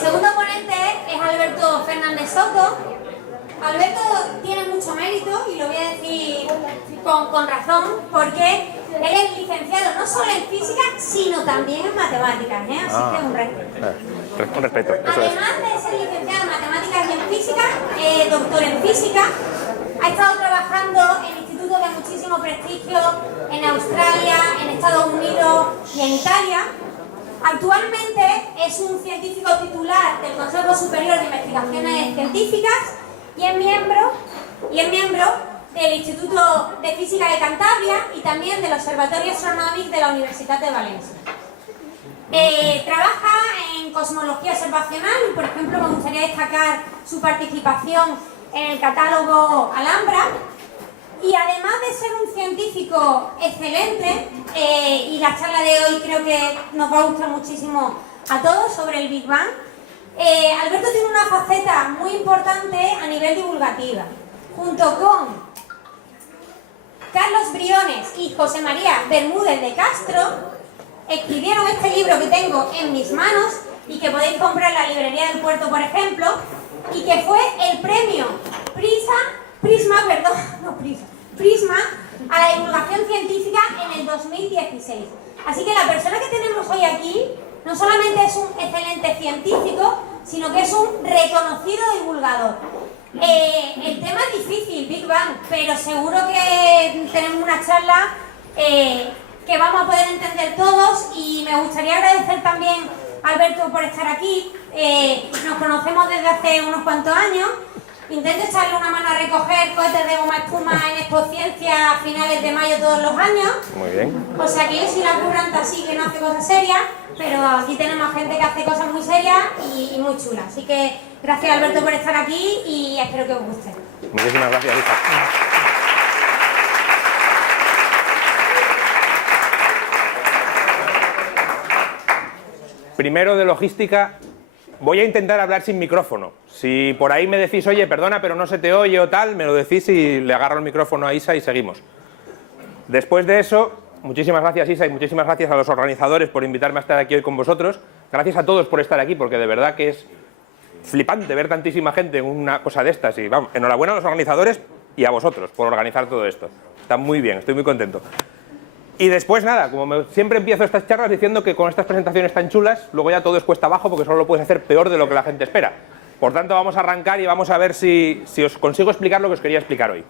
segundo ponente es Alberto Fernández Soto. Alberto tiene mucho mérito y lo voy a decir con razón, porque él es licenciado no solo en física, sino también en matemáticas, ¿eh? Así que un respeto. Un respeto, eso Además de ser licenciado en matemáticas y en física, doctor en física, ha estado trabajando en institutos de muchísimo prestigio en Australia, en Estados Unidos y en Italia. Actualmente es un científico titular del Consejo Superior de Investigaciones Científicas y es miembro del Instituto de Física de Cantabria y también del Observatorio Astronòmic de la Universitat de Valencia. Trabaja en cosmología observacional y, por ejemplo, me gustaría destacar su participación en el catálogo Alhambra. Y además de ser un científico excelente, y la charla de hoy creo que nos va a gustar muchísimo a todos sobre el Big Bang, Alberto tiene una faceta muy importante a nivel divulgativa. Junto con Carlos Briones y José María Bermúdez de Castro, escribieron este libro que tengo en mis manos y que podéis comprar en la librería del Puerto, por ejemplo, y que fue el premio Prisma a la divulgación científica en el 2016. Así que la persona que tenemos hoy aquí no solamente es un excelente científico, sino que es un reconocido divulgador. El tema es difícil, Big Bang, pero seguro que tenemos una charla que vamos a poder entender todos, y me gustaría agradecer también a Alberto por estar aquí. Nos conocemos desde hace unos cuantos años. Intento echarle una mano a recoger cohetes de goma espuma en Expociencia a finales de mayo todos los años. Muy bien. O sea que yo soy la curranta así que no hace cosas serias, pero aquí tenemos gente que hace cosas muy serias y muy chulas. Así que gracias, Alberto, por estar aquí y espero que os guste. Muchísimas gracias, Isa. Primero, de logística, voy a intentar hablar sin micrófono. Si por ahí me decís, oye, perdona, pero no se te oye o tal, me lo decís y le agarro el micrófono a Isa y seguimos. Después de eso, muchísimas gracias, Isa, y muchísimas gracias a los organizadores por invitarme a estar aquí hoy con vosotros. Gracias a todos por estar aquí, porque de verdad que es flipante ver tantísima gente en una cosa de estas. Y vamos, enhorabuena a los organizadores y a vosotros por organizar todo esto. Está muy bien, estoy muy contento. Y después nada, como siempre empiezo estas charlas diciendo que con estas presentaciones tan chulas, luego ya todo es cuesta abajo porque solo lo puedes hacer peor de lo que la gente espera. Por tanto, vamos a arrancar y vamos a ver si os consigo explicar lo que os quería explicar hoy.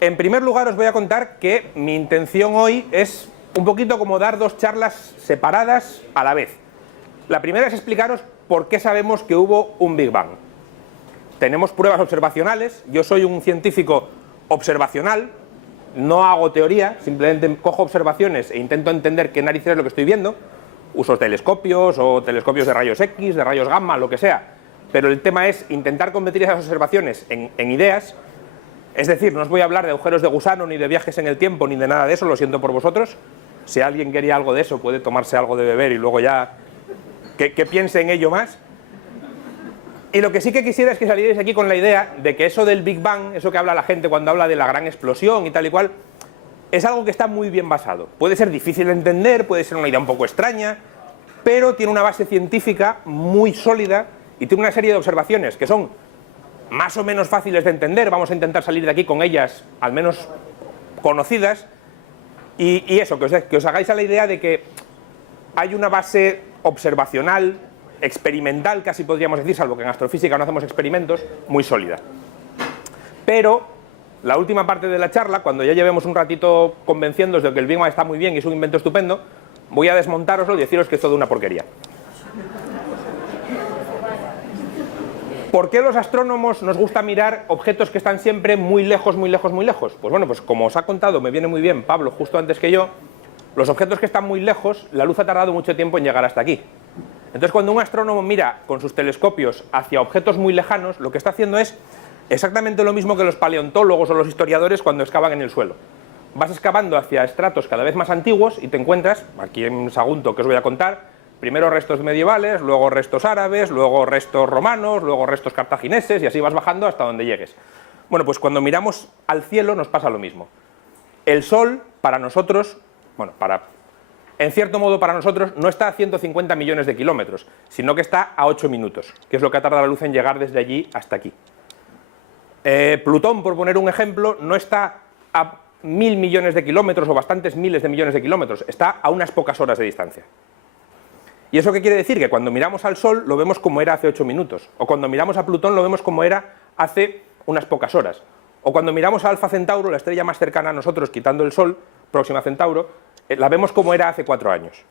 En primer lugar, os voy a contar que mi intención hoy es un poquito como dar dos charlas separadas a la vez. La primera es explicaros por qué sabemos que hubo un Big Bang. Tenemos pruebas observacionales, yo soy un científico observacional, no hago teoría, simplemente cojo observaciones e intento entender qué narices es lo que estoy viendo. Uso telescopios o telescopios de rayos X, de rayos gamma, lo que sea. Pero el tema es intentar convertir esas observaciones en ideas. Es decir, no os voy a hablar de agujeros de gusano, ni de viajes en el tiempo, ni de nada de eso, lo siento por vosotros. Si alguien quería algo de eso, puede tomarse algo de beber y luego ya que piense en ello más. Y lo que sí que quisiera es que salierais aquí con la idea de que eso del Big Bang, eso que habla la gente cuando habla de la gran explosión y tal y cual, es algo que está muy bien basado. Puede ser difícil de entender, puede ser una idea un poco extraña, pero tiene una base científica muy sólida y tiene una serie de observaciones que son más o menos fáciles de entender. Vamos a intentar salir de aquí con ellas, al menos conocidas, y eso, que os hagáis a la idea de que hay una base observacional, experimental, casi podríamos decir, salvo que en astrofísica no hacemos experimentos, muy sólida. Pero la última parte de la charla, cuando ya llevemos un ratito convenciéndoos de que el Big Bang está muy bien y es un invento estupendo, voy a desmontároslo y deciros que es todo una porquería. ¿Por qué los astrónomos nos gusta mirar objetos que están siempre muy lejos, muy lejos, muy lejos? Pues bueno, pues como os ha contado, me viene muy bien Pablo justo antes que yo, los objetos que están muy lejos, la luz ha tardado mucho tiempo en llegar hasta aquí. Entonces, cuando un astrónomo mira con sus telescopios hacia objetos muy lejanos, lo que está haciendo es exactamente lo mismo que los paleontólogos o los historiadores cuando excavan en el suelo. Vas excavando hacia estratos cada vez más antiguos y te encuentras, aquí en Sagunto que os voy a contar, primero restos medievales, luego restos árabes, luego restos romanos, luego restos cartagineses y así vas bajando hasta donde llegues. Bueno, pues cuando miramos al cielo nos pasa lo mismo. El Sol, para nosotros, bueno, en cierto modo para nosotros no está a 150 millones de kilómetros, sino que está a 8 minutos, que es lo que ha tardado la luz en llegar desde allí hasta aquí. Plutón, por poner un ejemplo, no está a 1000 millones de kilómetros o bastantes miles de millones de kilómetros, está a unas pocas horas de distancia. ¿Y eso qué quiere decir? Que cuando miramos al Sol lo vemos como era hace 8 minutos, o cuando miramos a Plutón lo vemos como era hace unas pocas horas, o cuando miramos a Alfa Centauro, la estrella más cercana a nosotros, quitando el Sol, Próxima a Centauro, la vemos como era hace 4 años.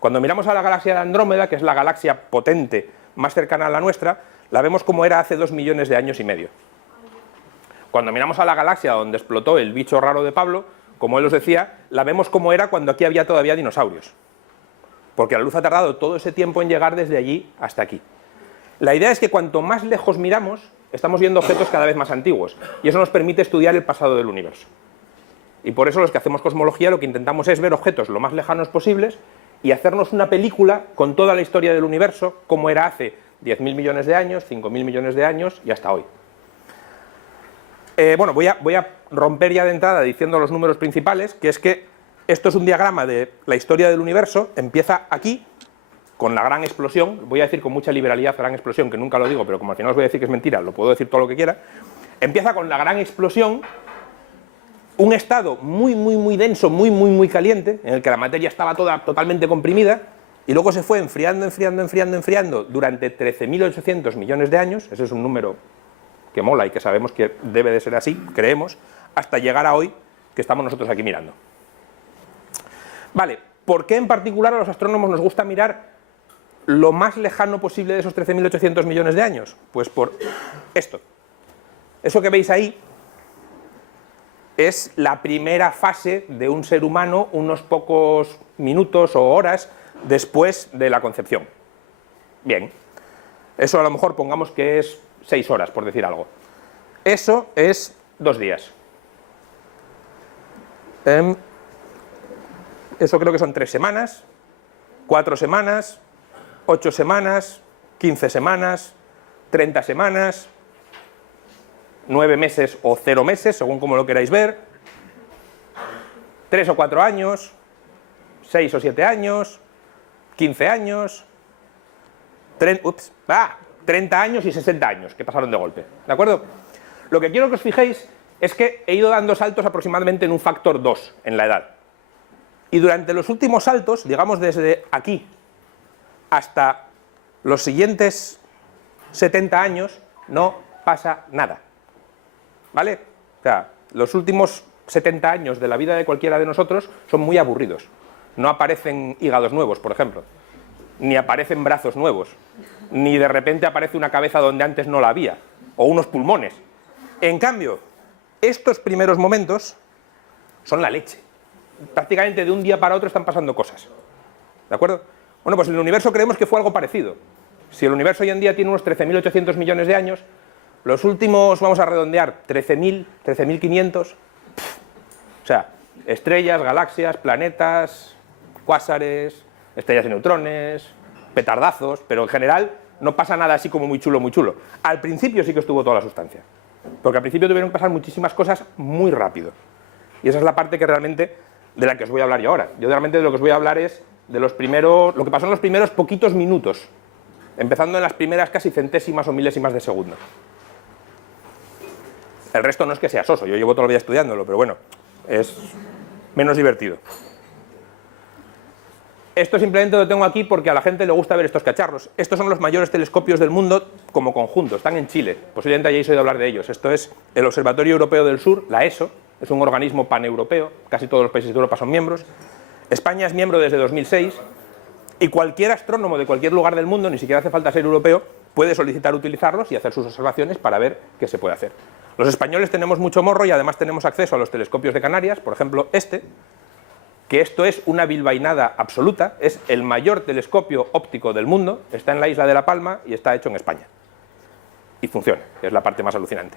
Cuando miramos a la galaxia de Andrómeda, que es la galaxia potente más cercana a la nuestra, la vemos como era hace 2 millones de años y medio. Cuando miramos a la galaxia donde explotó el bicho raro de Pablo, como él os decía, la vemos como era cuando aquí había todavía dinosaurios. Porque la luz ha tardado todo ese tiempo en llegar desde allí hasta aquí. La idea es que cuanto más lejos miramos, estamos viendo objetos cada vez más antiguos, y eso nos permite estudiar el pasado del universo. Y por eso los que hacemos cosmología lo que intentamos es ver objetos lo más lejanos posibles y hacernos una película con toda la historia del universo, como era hace 10.000 millones de años, 5.000 millones de años y hasta hoy. Bueno, voy a romper ya de entrada diciendo los números principales, que es que esto es un diagrama de la historia del universo, empieza aquí, con la gran explosión, voy a decir con mucha liberalidad gran explosión, que nunca lo digo, pero como al final os voy a decir que es mentira, lo puedo decir todo lo que quiera, empieza con la gran explosión, un estado muy denso, muy caliente, en el que la materia estaba toda totalmente comprimida, y luego se fue enfriando durante 13.800 millones de años, ese es un número que mola y que sabemos que debe de ser así, creemos, hasta llegar a hoy, que estamos nosotros aquí mirando. Vale, ¿por qué en particular a los astrónomos nos gusta mirar lo más lejano posible de esos 13.800 millones de años? Pues por esto. Eso que veis ahí es la primera fase de un ser humano unos pocos minutos o horas después de la concepción. Bien, eso a lo mejor pongamos que es 6 horas, por decir algo. Eso es 2 días. Eso creo que son 3 semanas, 4 semanas, 8 semanas, 15 semanas, 30 semanas, 9 meses o 0 meses, según como lo queráis ver, 3 o 4 años, 6 o 7 años, 15 años, 30 años y 60 años, que pasaron de golpe, ¿de acuerdo? Lo que quiero que os fijéis es que he ido dando saltos aproximadamente en un factor 2 en la edad. Y durante los últimos saltos, digamos desde aquí hasta los siguientes 70 años, no pasa nada. ¿Vale? O sea, los últimos 70 años de la vida de cualquiera de nosotros son muy aburridos. No aparecen hígados nuevos, por ejemplo, ni aparecen brazos nuevos, ni de repente aparece una cabeza donde antes no la había, o unos pulmones. En cambio, estos primeros momentos son la leche. Prácticamente de un día para otro están pasando cosas. ¿De acuerdo? Bueno, pues en el universo creemos que fue algo parecido. Si el universo hoy en día tiene unos 13.800 millones de años, los últimos, vamos a redondear, 13.000, 13.500, o sea, estrellas, galaxias, planetas, cuásares, estrellas de neutrones, petardazos, pero en general no pasa nada así como muy chulo, muy chulo. Al principio sí que estuvo toda la sustancia, porque al principio tuvieron que pasar muchísimas cosas muy rápido. Y esa es la parte que realmente de la que os voy a hablar yo ahora. Yo realmente de lo que os voy a hablar es de los primeros, lo que pasó en los primeros poquitos minutos, empezando en las primeras casi centésimas o milésimas de segundo. El resto no es que sea soso, yo llevo toda la vida estudiándolo, pero bueno, es menos divertido. Esto simplemente lo tengo aquí porque a la gente le gusta ver estos cacharros. Estos son los mayores telescopios del mundo como conjunto, están en Chile, posiblemente hayáis oído hablar de ellos. Esto es el Observatorio Europeo del Sur, la ESO, es un organismo paneuropeo, casi todos los países de Europa son miembros. España es miembro desde 2006 y cualquier astrónomo de cualquier lugar del mundo, ni siquiera hace falta ser europeo, puede solicitar utilizarlos y hacer sus observaciones para ver qué se puede hacer. Los españoles tenemos mucho morro y además tenemos acceso a los telescopios de Canarias, por ejemplo este, que esto es una bilbainada absoluta, es el mayor telescopio óptico del mundo, está en la isla de La Palma y está hecho en España. Y funciona, que es la parte más alucinante.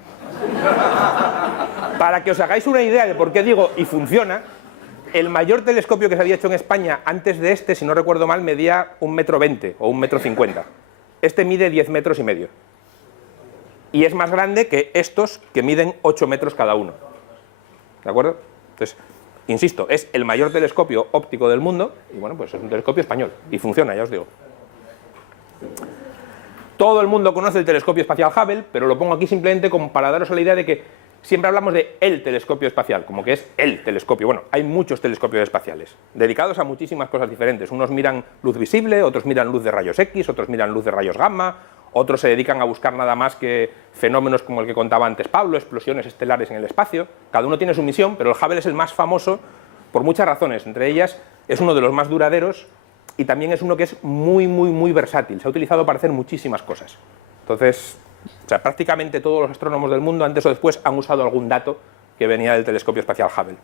Para que os hagáis una idea de por qué digo y funciona, el mayor telescopio que se había hecho en España antes de este, si no recuerdo mal, medía 1,20 m o 1,50 m. Este mide 10,5 metros. Y es más grande que estos que miden 8 metros cada uno. ¿De acuerdo? Entonces, Insisto, es el mayor telescopio óptico del mundo y bueno, pues es un telescopio español y funciona, ya os digo. Todo el mundo conoce el telescopio espacial Hubble, pero lo pongo aquí simplemente como para daros la idea de que siempre hablamos de el telescopio espacial, como que es el telescopio. Bueno, hay muchos telescopios espaciales, dedicados a muchísimas cosas diferentes. Unos miran luz visible, otros miran luz de rayos X, otros miran luz de rayos gamma, otros se dedican a buscar nada más que fenómenos como el que contaba antes Pablo, explosiones estelares en el espacio. Cada uno tiene su misión, pero el Hubble es el más famoso por muchas razones. Entre ellas, es uno de los más duraderos y también es uno que es muy versátil. Se ha utilizado para hacer muchísimas cosas. Entonces, o sea, prácticamente todos los astrónomos del mundo, antes o después, han usado algún dato que venía del telescopio espacial Hubble.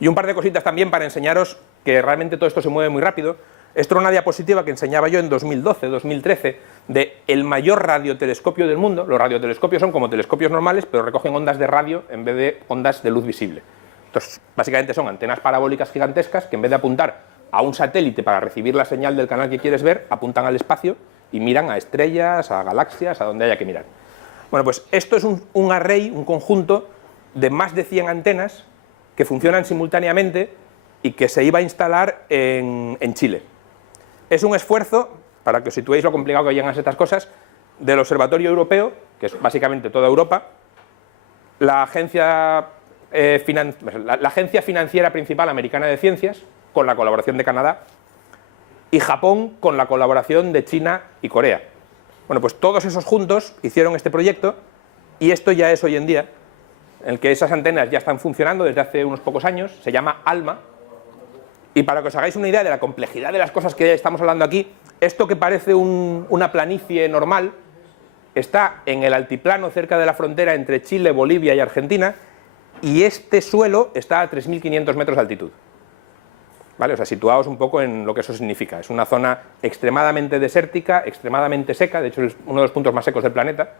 Y un par de cositas también para enseñaros que realmente todo esto se mueve muy rápido. Esto era una diapositiva que enseñaba yo en 2012, 2013, de el mayor radiotelescopio del mundo. Los radiotelescopios son como telescopios normales, pero recogen ondas de radio en vez de ondas de luz visible. Entonces, básicamente son antenas parabólicas gigantescas que en vez de apuntar a un satélite para recibir la señal del canal que quieres ver, apuntan al espacio y miran a estrellas, a galaxias, a donde haya que mirar. Bueno, pues esto es un array, un conjunto de más de 100 antenas que funcionan simultáneamente y que se iba a instalar en Chile. Es un esfuerzo, para que os situéis lo complicado que llegan a estas cosas, del Observatorio Europeo, que es básicamente toda Europa, la agencia financiera principal americana de ciencias, con la colaboración de Canadá, y Japón con la colaboración de China y Corea. Bueno, pues todos esos juntos hicieron este proyecto y esto ya es hoy en día, en el que esas antenas ya están funcionando desde hace unos pocos años, se llama ALMA, y para que os hagáis una idea de la complejidad de las cosas que estamos hablando aquí, esto que parece una planicie normal, está en el altiplano cerca de la frontera entre Chile, Bolivia y Argentina, y este suelo está a 3.500 metros de altitud. ¿Vale? O sea, situaos un poco en lo que eso significa. Es una zona extremadamente desértica, extremadamente seca, de hecho es uno de los puntos más secos del planeta,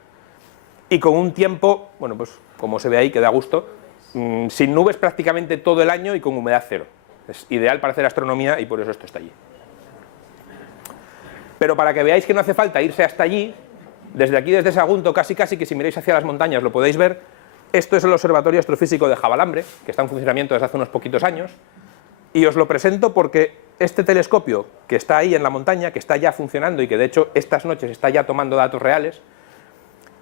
y con un tiempo, bueno, pues como se ve ahí, que da gusto, sin nubes prácticamente todo el año y con humedad cero. Es ideal para hacer astronomía y por eso esto está allí. Pero para que veáis que no hace falta irse hasta allí, desde aquí, desde Sagunto, casi que si miráis hacia las montañas lo podéis ver, esto es el Observatorio Astrofísico de Javalambre, que está en funcionamiento desde hace unos poquitos años, y os lo presento porque este telescopio que está ahí en la montaña, que está ya funcionando y que de hecho estas noches está ya tomando datos reales,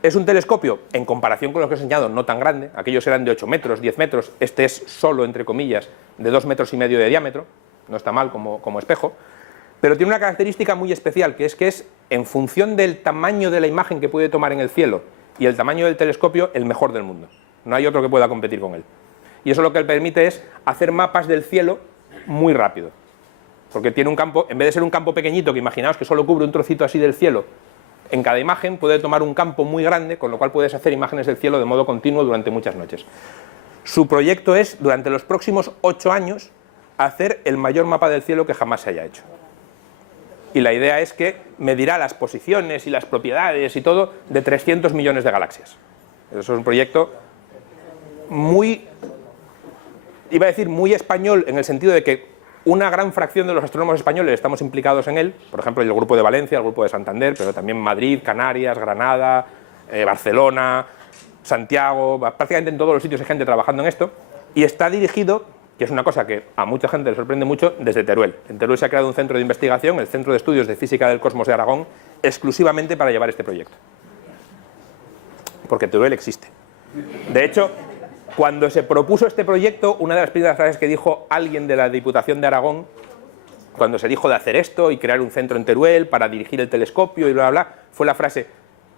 es un telescopio, en comparación con los que os he enseñado, no tan grande. Aquellos eran de 8 metros, 10 metros, este es solo, entre comillas, de 2,5 metros de diámetro, no está mal como espejo, pero tiene una característica muy especial, que es en función del tamaño de la imagen que puede tomar en el cielo y el tamaño del telescopio, el mejor del mundo. No hay otro que pueda competir con él. Y eso lo que le permite es hacer mapas del cielo muy rápido, porque tiene un campo, en vez de ser un campo pequeñito, que imaginaos que solo cubre un trocito así del cielo, en cada imagen puede tomar un campo muy grande, con lo cual puedes hacer imágenes del cielo de modo continuo durante muchas noches. Su proyecto es, durante los próximos 8 años, hacer el mayor mapa del cielo que jamás se haya hecho. Y la idea es que medirá las posiciones y las propiedades y todo de 300 millones de galaxias. Eso es un proyecto muy, iba a decir muy español, en el sentido de que una gran fracción de los astrónomos españoles estamos implicados en él, por ejemplo el grupo de Valencia, el grupo de Santander, pero también Madrid, Canarias, Granada, Barcelona, Santiago, prácticamente en todos los sitios hay gente trabajando en esto, y está dirigido, que es una cosa que a mucha gente le sorprende mucho, desde Teruel. En Teruel se ha creado un centro de investigación, el Centro de Estudios de Física del Cosmos de Aragón, exclusivamente para llevar este proyecto. Porque Teruel existe. De hecho, cuando se propuso este proyecto, una de las primeras frases que dijo alguien de la Diputación de Aragón, cuando se dijo de hacer esto y crear un centro en Teruel para dirigir el telescopio y bla, bla, bla, fue la frase: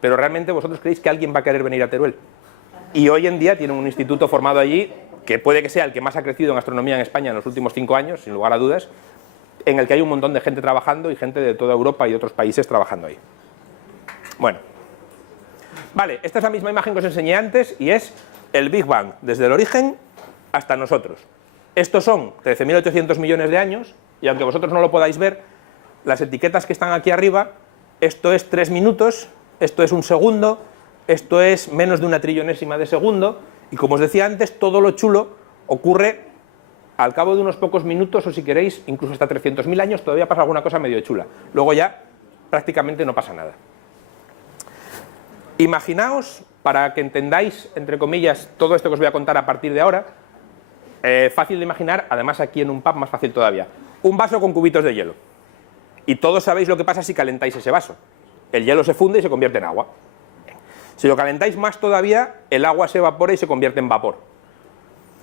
¿pero realmente vosotros creéis que alguien va a querer venir a Teruel? Y hoy en día tiene un instituto formado allí, que puede que sea el que más ha crecido en astronomía en España en los últimos 5 años, sin lugar a dudas, en el que hay un montón de gente trabajando y gente de toda Europa y otros países trabajando ahí. Bueno, vale, esta es la misma imagen que os enseñé antes y es el Big Bang, desde el origen hasta nosotros. Estos son 13.800 millones de años, y aunque vosotros no lo podáis ver, las etiquetas que están aquí arriba, esto es 3 minutos, esto es 1 segundo, esto es menos de 1/trillonésima de segundo, y como os decía antes, todo lo chulo ocurre al cabo de unos pocos minutos, o si queréis, incluso hasta 300.000 años, todavía pasa alguna cosa medio chula. Luego ya prácticamente no pasa nada. Imaginaos, para que entendáis, entre comillas, todo esto que os voy a contar a partir de ahora, Fácil de imaginar, además aquí en un pub más fácil todavía. Un vaso con cubitos de hielo. Y todos sabéis lo que pasa si calentáis ese vaso. El hielo se funde y se convierte en agua. Si lo calentáis más todavía, el agua se evapora y se convierte en vapor.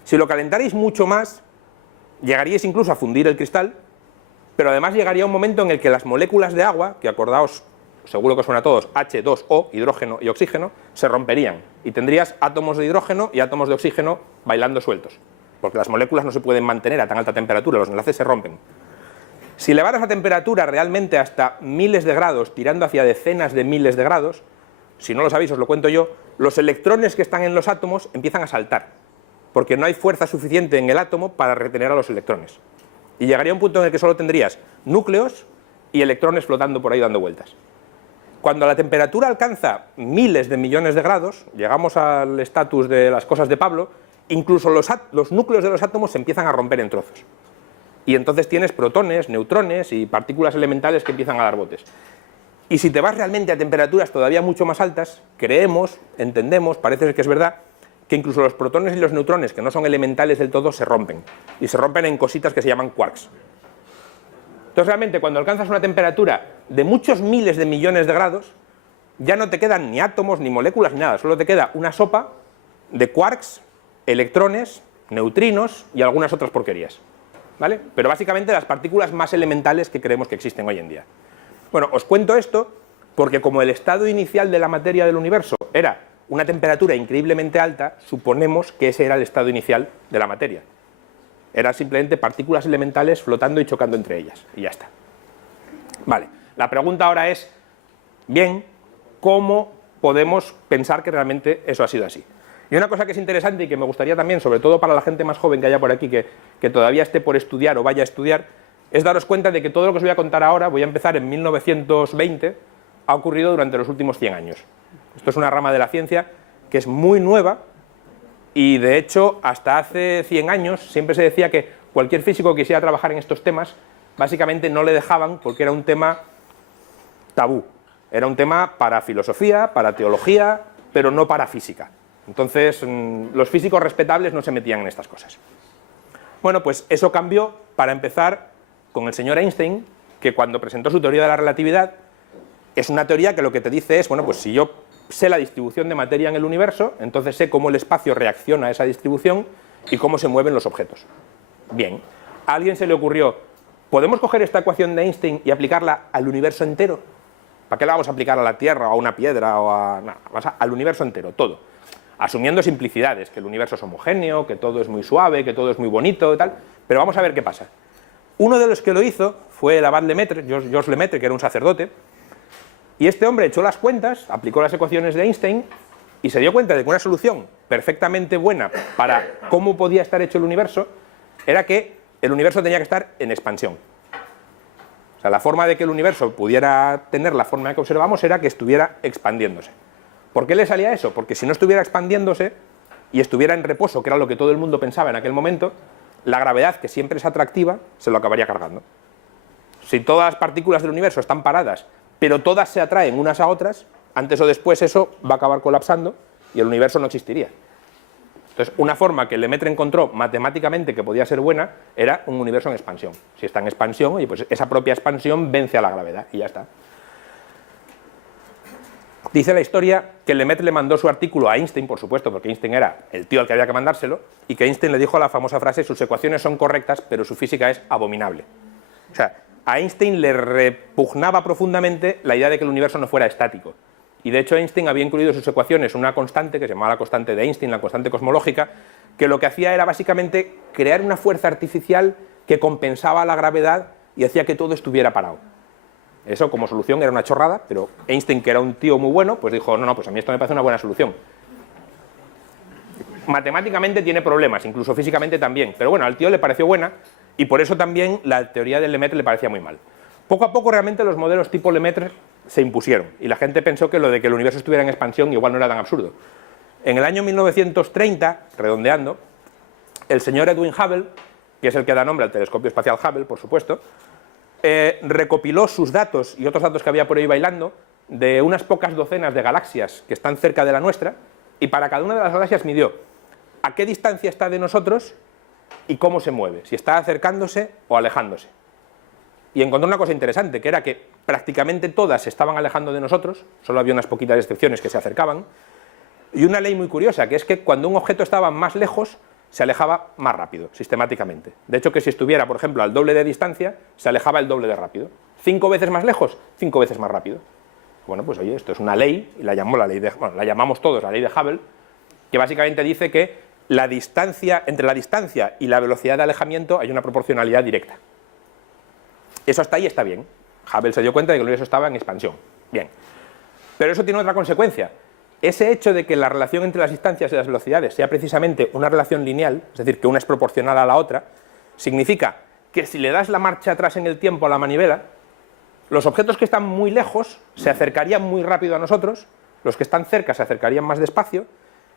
Si lo calentarais mucho más, llegaríais incluso a fundir el cristal, pero además llegaría un momento en el que las moléculas de agua, que acordaos, seguro que os suena a todos, H2O, hidrógeno y oxígeno, se romperían y tendrías átomos de hidrógeno y átomos de oxígeno bailando sueltos, porque las moléculas no se pueden mantener a tan alta temperatura, los enlaces se rompen. Si elevaras la temperatura realmente hasta miles de grados, tirando hacia decenas de miles de grados, si no lo sabéis os lo cuento yo, los electrones que están en los átomos empiezan a saltar, porque no hay fuerza suficiente en el átomo para retener a los electrones. Y llegaría un punto en el que solo tendrías núcleos y electrones flotando por ahí dando vueltas. Cuando la temperatura alcanza miles de millones de grados, llegamos al estatus de las cosas de Pablo, incluso los núcleos de los átomos se empiezan a romper en trozos. Y entonces tienes protones, neutrones y partículas elementales que empiezan a dar botes. Y si te vas realmente a temperaturas todavía mucho más altas, creemos, entendemos, parece que es verdad, que incluso los protones y los neutrones, que no son elementales del todo, se rompen. Y se rompen en cositas que se llaman quarks. Entonces realmente cuando alcanzas una temperatura de muchos miles de millones de grados, ya no te quedan ni átomos, ni moléculas, ni nada, solo te queda una sopa de quarks, electrones, neutrinos y algunas otras porquerías, ¿vale? Pero básicamente las partículas más elementales que creemos que existen hoy en día. Bueno, os cuento esto porque como el estado inicial de la materia del universo era una temperatura increíblemente alta, suponemos que ese era el estado inicial de la materia. Eran simplemente partículas elementales flotando y chocando entre ellas, y ya está. Vale, la pregunta ahora es, bien, ¿cómo podemos pensar que realmente eso ha sido así? Y una cosa que es interesante y que me gustaría también, sobre todo para la gente más joven que haya por aquí, que todavía esté por estudiar o vaya a estudiar, es daros cuenta de que todo lo que os voy a contar ahora, voy a empezar en 1920, ha ocurrido durante los últimos 100 años. Esto es una rama de la ciencia que es muy nueva y de hecho hasta hace 100 años siempre se decía que cualquier físico que quisiera trabajar en estos temas básicamente no le dejaban porque era un tema tabú. Era un tema para filosofía, para teología, pero no para física. Entonces los físicos respetables no se metían en estas cosas. Bueno, pues eso cambió para empezar con el señor Einstein, que cuando presentó su teoría de la relatividad, es una teoría que lo que te dice es, bueno, pues si yo sé la distribución de materia en el universo, entonces sé cómo el espacio reacciona a esa distribución y cómo se mueven los objetos. Bien, a alguien se le ocurrió, ¿podemos coger esta ecuación de Einstein y aplicarla al universo entero? ¿Para qué la vamos a aplicar a la Tierra o a una piedra o a nada? Al universo entero, todo. Asumiendo simplicidades, que el universo es homogéneo, que todo es muy suave, que todo es muy bonito y tal, pero vamos a ver qué pasa. Uno de los que lo hizo fue el abad Lemaitre, Georges Lemaitre, que era un sacerdote, y este hombre echó las cuentas, aplicó las ecuaciones de Einstein y se dio cuenta de que una solución perfectamente buena para cómo podía estar hecho el universo era que el universo tenía que estar en expansión. O sea, la forma de que el universo pudiera tener la forma que observamos era que estuviera expandiéndose. ¿Por qué le salía eso? Porque si no estuviera expandiéndose y estuviera en reposo, que era lo que todo el mundo pensaba en aquel momento, la gravedad, que siempre es atractiva, se lo acabaría cargando. Si todas las partículas del universo están paradas, pero todas se atraen unas a otras, antes o después eso va a acabar colapsando y el universo no existiría. Entonces, una forma que Lemaitre encontró matemáticamente que podía ser buena era un universo en expansión. Si está en expansión, oye, pues esa propia expansión vence a la gravedad y ya está. Dice la historia que Lemaitre le mandó su artículo a Einstein, por supuesto, porque Einstein era el tío al que había que mandárselo, y que Einstein le dijo la famosa frase, sus ecuaciones son correctas, pero su física es abominable. O sea, a Einstein le repugnaba profundamente la idea de que el universo no fuera estático. Y de hecho Einstein había incluido en sus ecuaciones una constante que se llamaba la constante de Einstein, la constante cosmológica, que lo que hacía era básicamente crear una fuerza artificial que compensaba la gravedad y hacía que todo estuviera parado. Eso como solución era una chorrada, pero Einstein, que era un tío muy bueno, pues dijo, no, pues a mí esto me parece una buena solución. Matemáticamente tiene problemas, incluso físicamente también, pero bueno, al tío le pareció buena y por eso también la teoría de Lemaitre le parecía muy mal. Poco a poco realmente los modelos tipo Lemaitre se impusieron y la gente pensó que lo de que el universo estuviera en expansión igual no era tan absurdo. En el año 1930, redondeando, el señor Edwin Hubble, que es el que da nombre al telescopio espacial Hubble, por supuesto, recopiló sus datos y otros datos que había por ahí bailando de unas pocas docenas de galaxias que están cerca de la nuestra y para cada una de las galaxias midió a qué distancia está de nosotros y cómo se mueve, si está acercándose o alejándose. Y encontró una cosa interesante, que era que prácticamente todas se estaban alejando de nosotros, solo había unas poquitas excepciones que se acercaban, y una ley muy curiosa, que es que cuando un objeto estaba más lejos, se alejaba más rápido, sistemáticamente. De hecho, que si estuviera, por ejemplo, al doble de distancia, se alejaba el doble de rápido. 5 veces más lejos, 5 veces más rápido. Bueno, pues oye, esto es una ley, y la llamamos todos la ley de Hubble, que básicamente dice que entre la distancia y la velocidad de alejamiento hay una proporcionalidad directa. Eso hasta ahí está bien. Hubble se dio cuenta de que el universo estaba en expansión. Bien. Pero eso tiene otra consecuencia. Ese hecho de que la relación entre las distancias y las velocidades sea precisamente una relación lineal, es decir, que una es proporcional a la otra, significa que si le das la marcha atrás en el tiempo a la manivela, los objetos que están muy lejos se acercarían muy rápido a nosotros, los que están cerca se acercarían más despacio,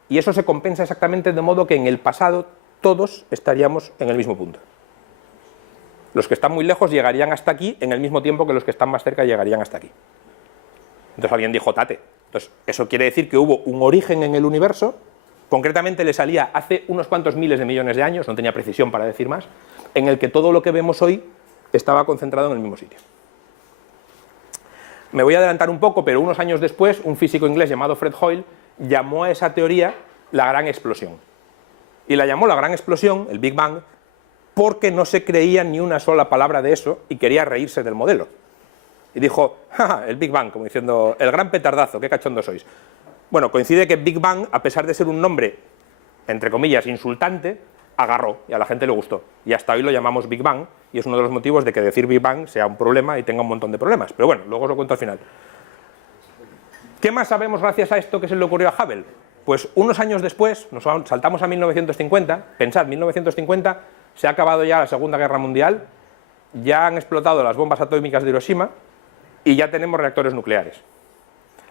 y eso se compensa exactamente de modo que en el pasado todos estaríamos en el mismo punto. Los que están muy lejos llegarían hasta aquí en el mismo tiempo que los que están más cerca llegarían hasta aquí. Entonces alguien dijo, tate. Entonces eso quiere decir que hubo un origen en el universo, concretamente le salía hace unos cuantos miles de millones de años, no tenía precisión para decir más, en el que todo lo que vemos hoy estaba concentrado en el mismo sitio. Me voy a adelantar un poco, pero unos años después, un físico inglés llamado Fred Hoyle llamó a esa teoría la gran explosión. Y la llamó la gran explosión, el Big Bang, porque no se creía ni una sola palabra de eso y quería reírse del modelo. Y dijo, jaja, el Big Bang, como diciendo, el gran petardazo, qué cachondo sois. Bueno, coincide que Big Bang, a pesar de ser un nombre, entre comillas, insultante, agarró y a la gente le gustó. Y hasta hoy lo llamamos Big Bang, y es uno de los motivos de que decir Big Bang sea un problema y tenga un montón de problemas. Pero bueno, luego os lo cuento al final. ¿Qué más sabemos gracias a esto que se le ocurrió a Hubble? Pues unos años después, nos saltamos a 1950, pensad, 1950, se ha acabado ya la Segunda Guerra Mundial, ya han explotado las bombas atómicas de Hiroshima y ya tenemos reactores nucleares.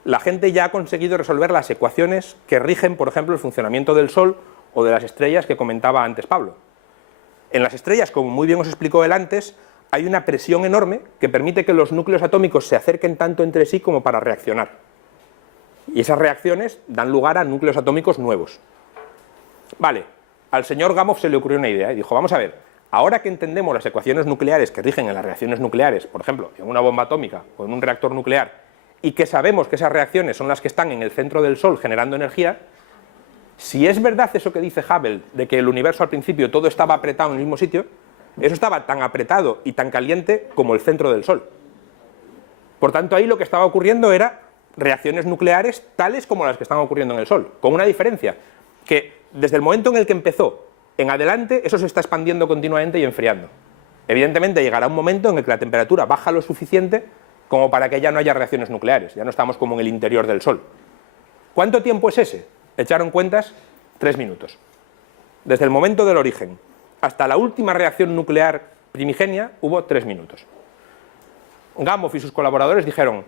La gente ya ha conseguido resolver las ecuaciones que rigen, por ejemplo, el funcionamiento del Sol o de las estrellas que comentaba antes Pablo. En las estrellas, como muy bien os explicó él antes, hay una presión enorme que permite que los núcleos atómicos se acerquen tanto entre sí como para reaccionar. Y esas reacciones dan lugar a núcleos atómicos nuevos. Vale, al señor Gamow se le ocurrió una idea y dijo, vamos a ver, ahora que entendemos las ecuaciones nucleares que rigen en las reacciones nucleares, por ejemplo, en una bomba atómica o en un reactor nuclear, y que sabemos que esas reacciones son las que están en el centro del Sol generando energía, si es verdad eso que dice Hubble, de que el universo al principio todo estaba apretado en el mismo sitio, eso estaba tan apretado y tan caliente como el centro del Sol. Por tanto, ahí lo que estaba ocurriendo era reacciones nucleares tales como las que están ocurriendo en el Sol, con una diferencia, que desde el momento en el que empezó en adelante, eso se está expandiendo continuamente y enfriando. Evidentemente llegará un momento en el que la temperatura baja lo suficiente como para que ya no haya reacciones nucleares, ya no estamos como en el interior del Sol. ¿Cuánto tiempo es ese? Echaron cuentas, 3 minutos. Desde el momento del origen hasta la última reacción nuclear primigenia hubo 3 minutos. Gamow y sus colaboradores dijeron,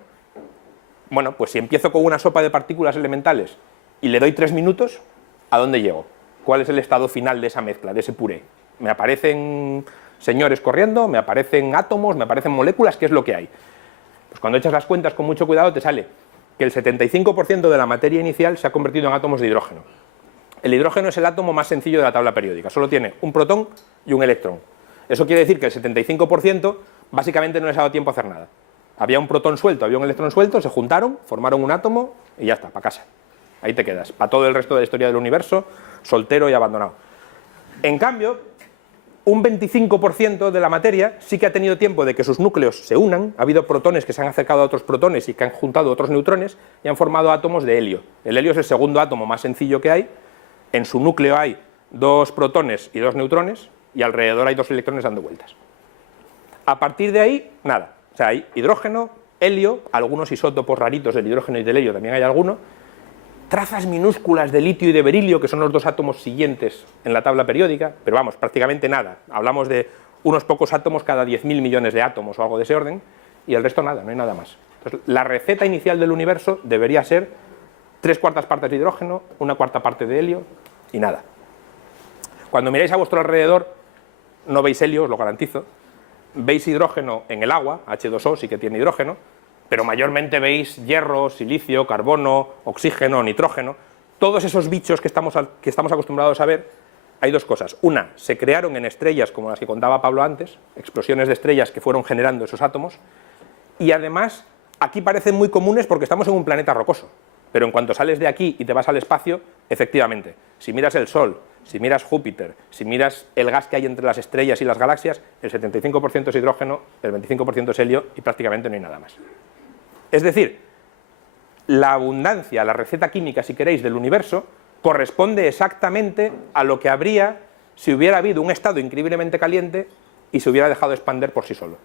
bueno, pues si empiezo con una sopa de partículas elementales y le doy 3 minutos, ¿a dónde llego? ¿Cuál es el estado final de esa mezcla, de ese puré? ¿Me aparecen señores corriendo? ¿Me aparecen átomos? ¿Me aparecen moléculas? ¿Qué es lo que hay? Pues cuando echas las cuentas con mucho cuidado te sale que el 75% de la materia inicial se ha convertido en átomos de hidrógeno. El hidrógeno es el átomo más sencillo de la tabla periódica, solo tiene un protón y un electrón. Eso quiere decir que el 75% básicamente no les ha dado tiempo a hacer nada. Había un protón suelto, había un electrón suelto, se juntaron, formaron un átomo y ya está, para casa. Ahí te quedas, para todo el resto de la historia del universo, soltero y abandonado. En cambio, un 25% de la materia sí que ha tenido tiempo de que sus núcleos se unan, ha habido protones que se han acercado a otros protones y que han juntado otros neutrones y han formado átomos de helio. El helio es el segundo átomo más sencillo que hay, en su núcleo hay 2 protones y 2 neutrones y alrededor hay 2 electrones dando vueltas. A partir de ahí, nada. O sea, hay hidrógeno, helio, algunos isótopos raritos del hidrógeno y del helio también hay alguno, trazas minúsculas de litio y de berilio, que son los 2 átomos siguientes en la tabla periódica, pero vamos, prácticamente nada. Hablamos de unos pocos átomos cada 10.000 millones de átomos o algo de ese orden, y el resto nada, no hay nada más. Entonces, la receta inicial del universo debería ser 3/4 partes de hidrógeno, 1/4 parte de helio y nada. Cuando miráis a vuestro alrededor, no veis helio, os lo garantizo. Veis hidrógeno en el agua, H2O sí que tiene hidrógeno, pero mayormente veis hierro, silicio, carbono, oxígeno, nitrógeno. Todos esos bichos que estamos acostumbrados a ver, hay dos cosas. Una, se crearon en estrellas como las que contaba Pablo antes, explosiones de estrellas que fueron generando esos átomos, y además aquí parecen muy comunes porque estamos en un planeta rocoso, pero en cuanto sales de aquí y te vas al espacio, efectivamente, si miras el Sol, si miras Júpiter, si miras el gas que hay entre las estrellas y las galaxias, el 75% es hidrógeno, el 25% es helio y prácticamente no hay nada más. Es decir, la abundancia, la receta química, si queréis, del universo corresponde exactamente a lo que habría si hubiera habido un estado increíblemente caliente y se hubiera dejado expandir por sí solo.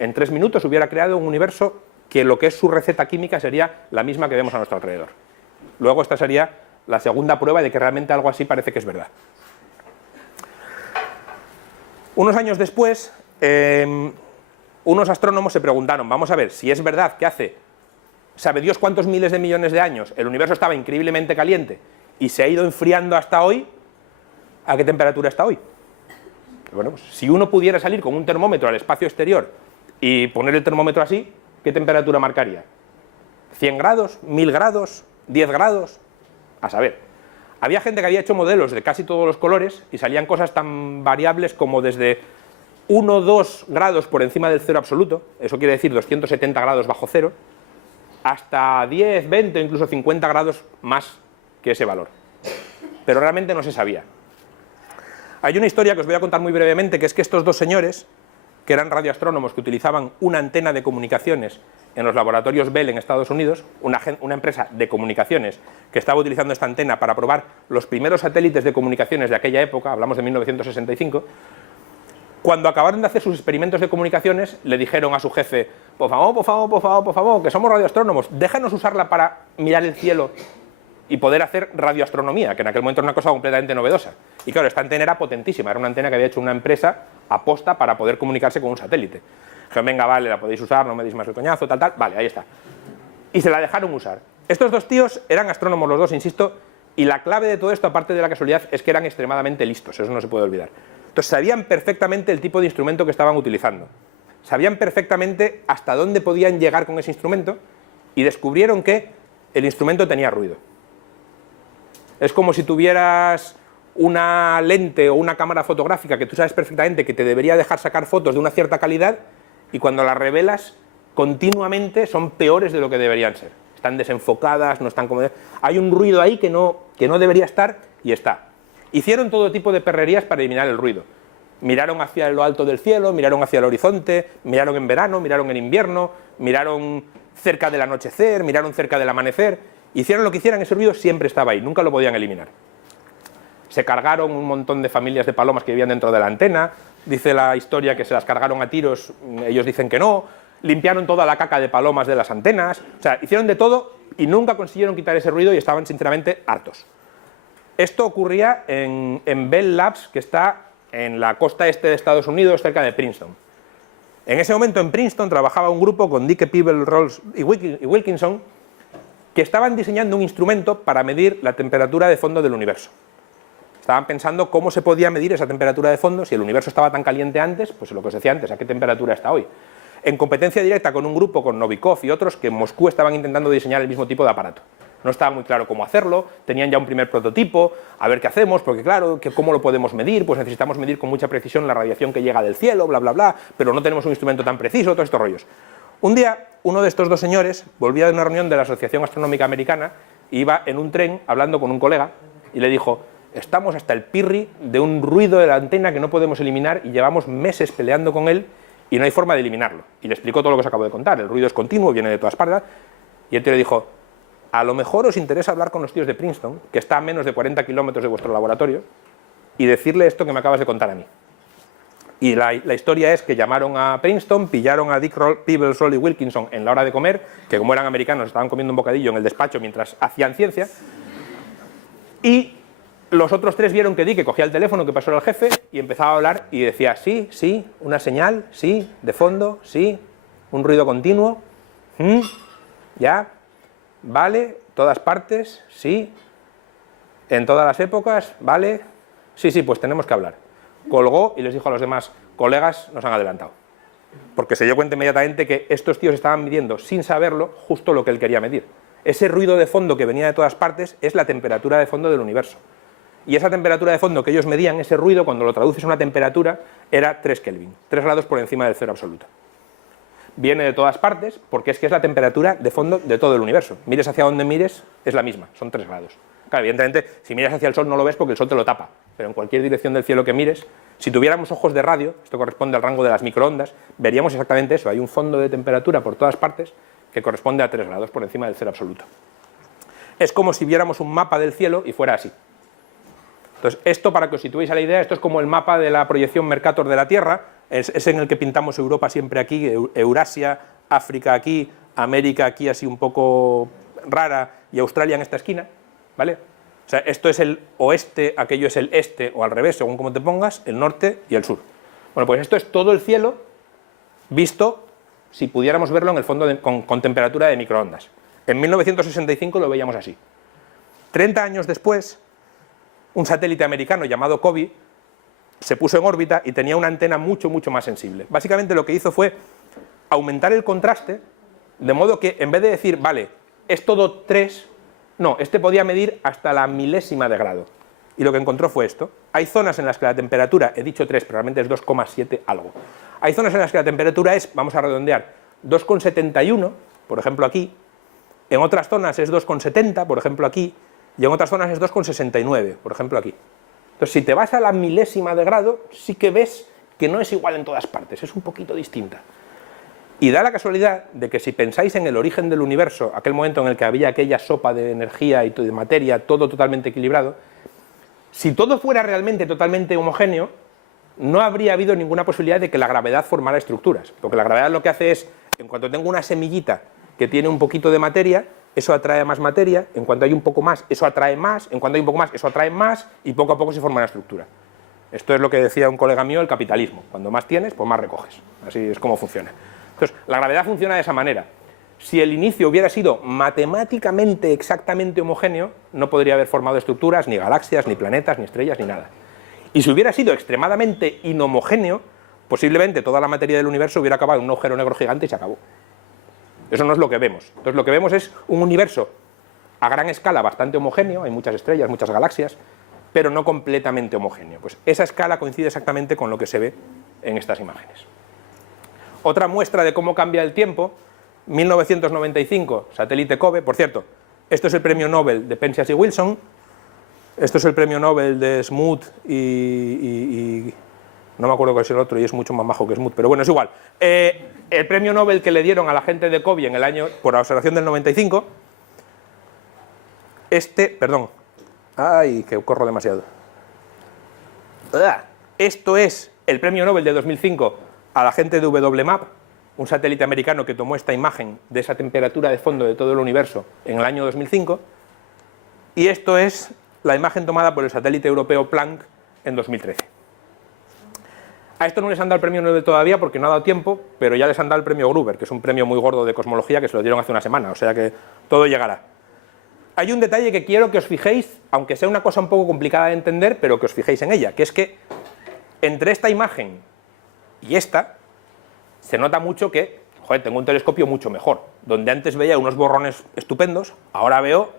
En 3 minutos hubiera creado un universo que lo que es su receta química sería la misma que vemos a nuestro alrededor. Luego esta sería la segunda prueba de que realmente algo así parece que es verdad. Unos años después, unos astrónomos se preguntaron, vamos a ver, si es verdad que hace, sabe Dios cuántos miles de millones de años, el universo estaba increíblemente caliente y se ha ido enfriando hasta hoy, ¿a qué temperatura está hoy? Bueno, pues, si uno pudiera salir con un termómetro al espacio exterior y poner el termómetro así, ¿qué temperatura marcaría? ¿100 grados? ¿1000 grados? ¿10 grados? A saber. Había gente que había hecho modelos de casi todos los colores y salían cosas tan variables como desde 1 o 2 grados por encima del cero absoluto, eso quiere decir 270 grados bajo cero, hasta 10, 20 o incluso 50 grados más que ese valor. Pero realmente no se sabía. Hay una historia que os voy a contar muy brevemente, que es que estos dos señores, que eran radioastrónomos que utilizaban una antena de comunicaciones en los laboratorios Bell en Estados Unidos, una empresa de comunicaciones que estaba utilizando esta antena para probar los primeros satélites de comunicaciones de aquella época, hablamos de 1965, cuando acabaron de hacer sus experimentos de comunicaciones, le dijeron a su jefe, por favor, que somos radioastrónomos, déjanos usarla para mirar el cielo y poder hacer radioastronomía, que en aquel momento era una cosa completamente novedosa. Y claro, esta antena era potentísima, era una antena que había hecho una empresa aposta para poder comunicarse con un satélite. Dijeron, venga, vale, la podéis usar, no me deis más el coñazo, tal, vale, ahí está. Y se la dejaron usar. Estos dos tíos eran astrónomos los dos, insisto, y la clave de todo esto, aparte de la casualidad, es que eran extremadamente listos, eso no se puede olvidar. Entonces sabían perfectamente el tipo de instrumento que estaban utilizando. Sabían perfectamente hasta dónde podían llegar con ese instrumento y descubrieron que el instrumento tenía ruido. Es como si tuvieras una lente o una cámara fotográfica que tú sabes perfectamente que te debería dejar sacar fotos de una cierta calidad y cuando las revelas continuamente son peores de lo que deberían ser. Están desenfocadas, no están como... Hay un ruido ahí que no debería estar y está. Hicieron todo tipo de perrerías para eliminar el ruido. Miraron hacia lo alto del cielo, miraron hacia el horizonte, miraron en verano, miraron en invierno, miraron cerca del anochecer, miraron cerca del amanecer. Hicieron lo que hicieran, ese ruido siempre estaba ahí, nunca lo podían eliminar. Se cargaron un montón de familias de palomas que vivían dentro de la antena, dice la historia que se las cargaron a tiros, ellos dicen que no, limpiaron toda la caca de palomas de las antenas, o sea, hicieron de todo y nunca consiguieron quitar ese ruido y estaban sinceramente hartos. Esto ocurría en Bell Labs, que está en la costa este de Estados Unidos, cerca de Princeton. En ese momento en Princeton trabajaba un grupo con Dicke, Peebles, Rolls y Wilkinson, que estaban diseñando un instrumento para medir la temperatura de fondo del universo. Estaban pensando cómo se podía medir esa temperatura de fondo, si el universo estaba tan caliente antes, pues lo que os decía antes, a qué temperatura está hoy. En competencia directa con un grupo, con Novikov y otros, que en Moscú estaban intentando diseñar el mismo tipo de aparato. No estaba muy claro cómo hacerlo, tenían ya un primer prototipo, a ver qué hacemos, porque claro, ¿cómo lo podemos medir? Pues necesitamos medir con mucha precisión la radiación que llega del cielo, bla, bla, bla, pero no tenemos un instrumento tan preciso, todos estos rollos. Un día, uno de estos dos señores volvía de una reunión de la Asociación Astronómica Americana, iba en un tren hablando con un colega y le dijo, estamos hasta el pirri de un ruido de la antena que no podemos eliminar y llevamos meses peleando con él y no hay forma de eliminarlo. Y le explicó todo lo que os acabo de contar, el ruido es continuo, viene de todas partes, y el tío le dijo, a lo mejor os interesa hablar con los tíos de Princeton, que está a menos de 40 kilómetros de vuestro laboratorio, y decirle esto que me acabas de contar a mí. Y la historia es que llamaron a Princeton, pillaron a Dick, Peebles, Roll y Wilkinson en la hora de comer, que como eran americanos estaban comiendo un bocadillo en el despacho mientras hacían ciencia, y los otros tres vieron que Dick cogía el teléfono que pasó al jefe y empezaba a hablar y decía, sí, sí, una señal, sí, de fondo, sí, un ruido continuo, ya, vale, todas partes, sí, en todas las épocas, vale, sí, sí, pues tenemos que hablar. Colgó y les dijo a los demás, colegas, nos han adelantado. Porque se dio cuenta inmediatamente que estos tíos estaban midiendo, sin saberlo, justo lo que él quería medir. Ese ruido de fondo que venía de todas partes es la temperatura de fondo del universo. y esa temperatura de fondo que ellos medían, ese ruido, cuando lo traduces a una temperatura, era 3 Kelvin, 3 grados por encima del cero absoluto. Viene de todas partes, porque es que es la temperatura de fondo de todo el universo. Mires hacia donde mires, es la misma, son 3 grados. Claro, evidentemente, si miras hacia el Sol no lo ves porque el Sol te lo tapa, pero en cualquier dirección del cielo que mires, si tuviéramos ojos de radio, esto corresponde al rango de las microondas, veríamos exactamente eso, hay un fondo de temperatura por todas partes que corresponde a 3 grados por encima del cero absoluto. Es como si viéramos un mapa del cielo y fuera así. Entonces, esto, para que os situéis a la idea, esto es como el mapa de la proyección Mercator de la Tierra, es en el que pintamos Europa siempre aquí, Eurasia, África aquí, América aquí así un poco rara y Australia en esta esquina, ¿vale? O sea, esto es el oeste, aquello es el este o al revés, según como te pongas, el norte y el sur. Bueno, pues esto es todo el cielo visto si pudiéramos verlo en el fondo con temperatura de microondas. En 1965 lo veíamos así. 30 años después, un satélite americano llamado COBE se puso en órbita y tenía una antena mucho más sensible. Básicamente lo que hizo fue aumentar el contraste, de modo que en vez de decir, vale, es todo 3, no, este podía medir hasta la milésima de grado. Y lo que encontró fue esto. Hay zonas en las que la temperatura, he dicho 3, pero realmente es 2,7 algo. Hay zonas en las que la temperatura es, vamos a redondear, 2,71, por ejemplo aquí, en otras zonas es 2,70, por ejemplo aquí, y en otras zonas es 2,69, por ejemplo aquí. Entonces, si te vas a la milésima de grado, sí que ves que no es igual en todas partes, es un poquito distinta. Y da la casualidad de que si pensáis en el origen del universo, aquel momento en el que había aquella sopa de energía y de materia, todo totalmente equilibrado, si todo fuera realmente totalmente homogéneo, no habría habido ninguna posibilidad de que la gravedad formara estructuras, porque la gravedad lo que hace es, en cuanto tengo una semillita que tiene un poquito de materia, eso atrae más materia, en cuanto hay un poco más, eso atrae más, en cuanto hay un poco más, eso atrae más, y poco a poco se forma una estructura. Esto es lo que decía un colega mío, el capitalismo. Cuando más tienes, pues más recoges. Así es como funciona. Entonces, la gravedad funciona de esa manera. Si el inicio hubiera sido matemáticamente exactamente homogéneo, no podría haber formado estructuras, ni galaxias, ni planetas, ni estrellas, ni nada. Y si hubiera sido extremadamente inhomogéneo, posiblemente toda la materia del universo hubiera acabado en un agujero negro gigante y se acabó. Eso no es lo que vemos. Entonces, lo que vemos es un universo a gran escala bastante homogéneo, hay muchas estrellas, muchas galaxias, pero no completamente homogéneo. Pues esa escala coincide exactamente con lo que se ve en estas imágenes. Otra muestra de cómo cambia el tiempo, 1995, satélite COBE, por cierto, esto es el premio Nobel de Penzias y Wilson, esto es el premio Nobel de Smoot y no me acuerdo cuál es el otro y es mucho más majo que Smoot, pero bueno, es igual. El premio Nobel que le dieron a la gente de COBE en el año, por la observación del 95, perdón, ay, que corro demasiado. Esto es el premio Nobel de 2005 a la gente de WMAP, un satélite americano que tomó esta imagen de esa temperatura de fondo de todo el universo en el año 2005, y esto es la imagen tomada por el satélite europeo Planck en 2013. A esto no les han dado el premio Nobel todavía porque no ha dado tiempo, pero ya les han dado el premio Gruber, que es un premio muy gordo de cosmología que se lo dieron hace una semana, o sea que todo llegará. Hay un detalle que quiero que os fijéis, aunque sea una cosa un poco complicada de entender, pero que os fijéis en ella, que es que entre esta imagen y esta, se nota mucho que, joder, tengo un telescopio mucho mejor. Donde antes veía unos borrones estupendos, ahora veo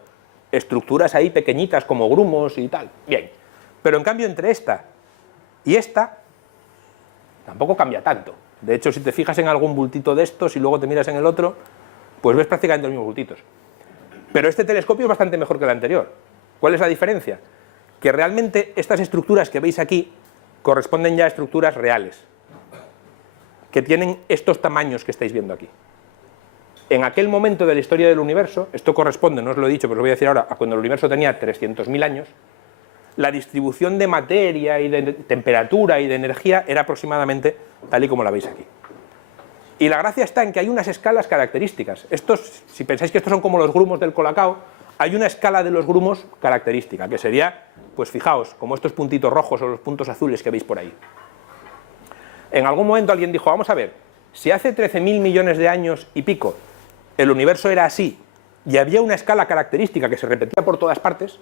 estructuras ahí pequeñitas como grumos y tal. Bien, pero en cambio entre esta y esta, tampoco cambia tanto. De hecho, si te fijas en algún bultito de estos y luego te miras en el otro, pues ves prácticamente los mismos bultitos. Pero este telescopio es bastante mejor que el anterior. ¿Cuál es la diferencia? Que realmente estas estructuras que veis aquí corresponden ya a estructuras reales, que tienen estos tamaños que estáis viendo aquí. En aquel momento de la historia del universo, esto corresponde, no os lo he dicho, pero os voy a decir ahora, a cuando el universo tenía 300.000 años, la distribución de materia y de temperatura y de energía era aproximadamente tal y como la veis aquí. Y la gracia está en que hay unas escalas características. Estos, si pensáis que estos son como los grumos del Colacao, hay una escala de los grumos característica, que sería, pues fijaos, como estos puntitos rojos o los puntos azules que veis por ahí. En algún momento alguien dijo, vamos a ver, si hace 13.000 millones de años y pico el universo era así y había una escala característica que se repetía por todas partes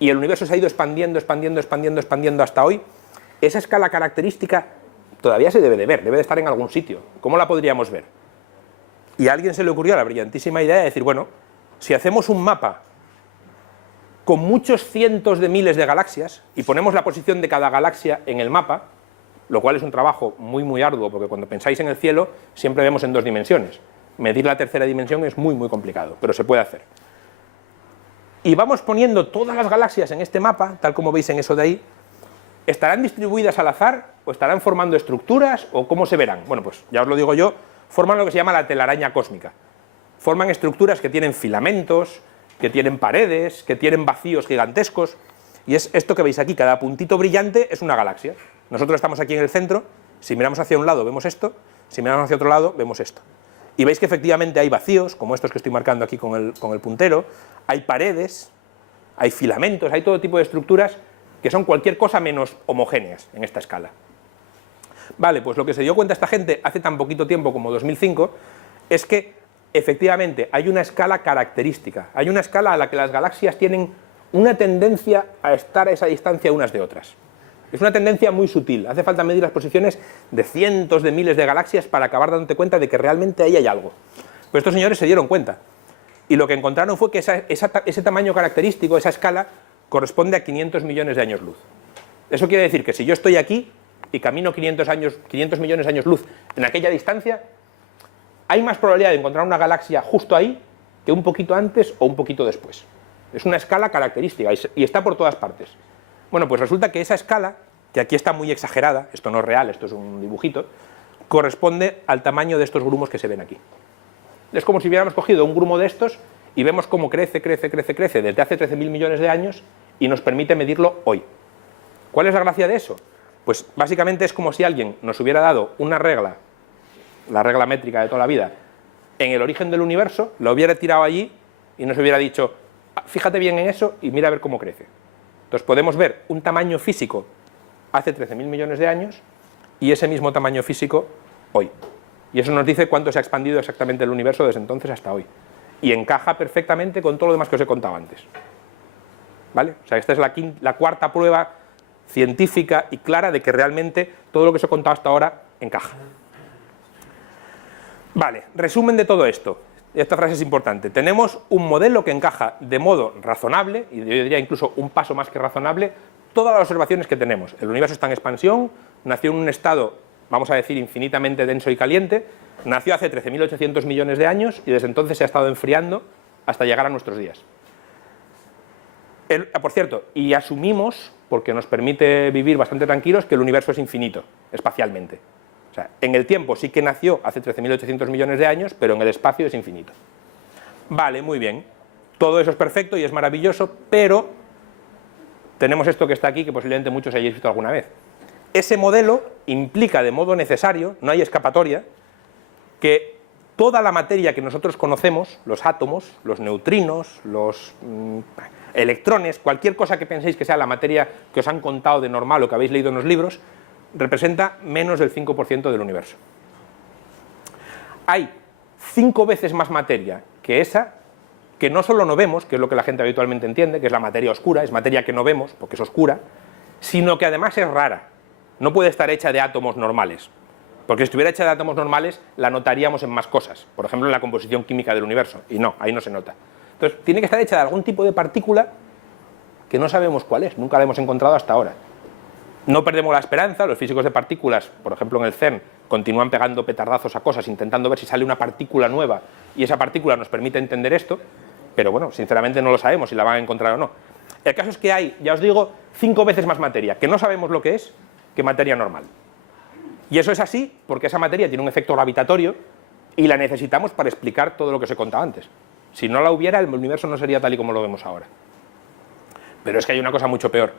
y el universo se ha ido expandiendo, expandiendo, expandiendo, expandiendo hasta hoy, esa escala característica todavía se debe de ver, debe de estar en algún sitio. ¿Cómo la podríamos ver? Y a alguien se le ocurrió la brillantísima idea de decir, bueno, si hacemos un mapa con muchos cientos de miles de galaxias, y ponemos la posición de cada galaxia en el mapa, lo cual es un trabajo muy arduo, porque cuando pensáis en el cielo siempre vemos en 2 dimensiones. Medir la tercera dimensión es muy complicado, pero se puede hacer. Y vamos poniendo todas las galaxias en este mapa, tal como veis en eso de ahí. ¿Estarán distribuidas al azar? ¿O estarán formando estructuras? ¿O cómo se verán? Bueno, pues ya os lo digo yo, forman lo que se llama la telaraña cósmica. Forman estructuras que tienen filamentos, que tienen paredes, que tienen vacíos gigantescos, y es esto que veis aquí, cada puntito brillante es una galaxia. Nosotros estamos aquí en el centro, si miramos hacia un lado vemos esto, si miramos hacia otro lado vemos esto. Y veis que efectivamente hay vacíos, como estos que estoy marcando aquí con el puntero, hay paredes, hay filamentos, hay todo tipo de estructuras que son cualquier cosa menos homogéneas en esta escala. Vale, pues lo que se dio cuenta esta gente hace tan poquito tiempo como 2005 es que efectivamente hay una escala característica, hay una escala a la que las galaxias tienen una tendencia a estar a esa distancia unas de otras. Es una tendencia muy sutil, hace falta medir las posiciones de cientos de miles de galaxias para acabar dándote cuenta de que realmente ahí hay algo. Pero estos señores se dieron cuenta, y lo que encontraron fue que ese tamaño característico, esa escala, corresponde a 500 millones de años luz. Eso quiere decir que si yo estoy aquí y camino 500 millones de años luz en aquella distancia, hay más probabilidad de encontrar una galaxia justo ahí que un poquito antes o un poquito después. Es una escala característica y está por todas partes. Bueno, pues resulta que esa escala, que aquí está muy exagerada, esto no es real, esto es un dibujito, corresponde al tamaño de estos grumos que se ven aquí. Es como si hubiéramos cogido un grumo de estos y vemos cómo crece desde hace 13.000 millones de años y nos permite medirlo hoy. ¿Cuál es la gracia de eso? Pues básicamente es como si alguien nos hubiera dado una regla, la regla métrica de toda la vida, en el origen del universo, lo hubiera tirado allí y nos hubiera dicho, fíjate bien en eso y mira a ver cómo crece. Entonces podemos ver un tamaño físico hace 13.000 millones de años y ese mismo tamaño físico hoy. Y eso nos dice cuánto se ha expandido exactamente el universo desde entonces hasta hoy. Y encaja perfectamente con todo lo demás que os he contado antes. ¿Vale? O sea, esta es la cuarta prueba científica y clara de que realmente todo lo que os he contado hasta ahora encaja. Vale, resumen de todo esto. Esta frase es importante. Tenemos un modelo que encaja de modo razonable, y yo diría incluso un paso más que razonable, todas las observaciones que tenemos. El universo está en expansión, nació en un estado, vamos a decir, infinitamente denso y caliente, nació hace 13.800 millones de años y desde entonces se ha estado enfriando hasta llegar a nuestros días. Por cierto, y asumimos, porque nos permite vivir bastante tranquilos, que el universo es infinito, espacialmente. O sea, en el tiempo sí que nació hace 13.800 millones de años, pero en el espacio es infinito. Vale, muy bien. Todo eso es perfecto y es maravilloso, pero tenemos esto que está aquí, que posiblemente muchos hayáis visto alguna vez. Ese modelo implica de modo necesario, no hay escapatoria, que toda la materia que nosotros conocemos, los átomos, los neutrinos, los electrones, cualquier cosa que penséis que sea la materia que os han contado de normal o que habéis leído en los libros, representa menos del 5% del universo. Hay 5 veces más materia que esa, que no solo no vemos, que es lo que la gente habitualmente entiende, que es la materia oscura, es materia que no vemos porque es oscura, sino que además es rara. No puede estar hecha de átomos normales, porque si estuviera hecha de átomos normales la notaríamos en más cosas, por ejemplo en la composición química del universo, y no, ahí no se nota. Entonces tiene que estar hecha de algún tipo de partícula que no sabemos cuál es, nunca la hemos encontrado hasta ahora. No perdemos la esperanza, los físicos de partículas, por ejemplo en el CERN, continúan pegando petardazos a cosas, intentando ver si sale una partícula nueva y esa partícula nos permite entender esto, pero bueno, sinceramente no lo sabemos si la van a encontrar o no. El caso es que hay, ya os digo, 5 veces más materia, que no sabemos lo que es, que materia normal. Y eso es así porque esa materia tiene un efecto gravitatorio y la necesitamos para explicar todo lo que os he contado antes. Si no la hubiera, el universo no sería tal y como lo vemos ahora. Pero es que hay una cosa mucho peor.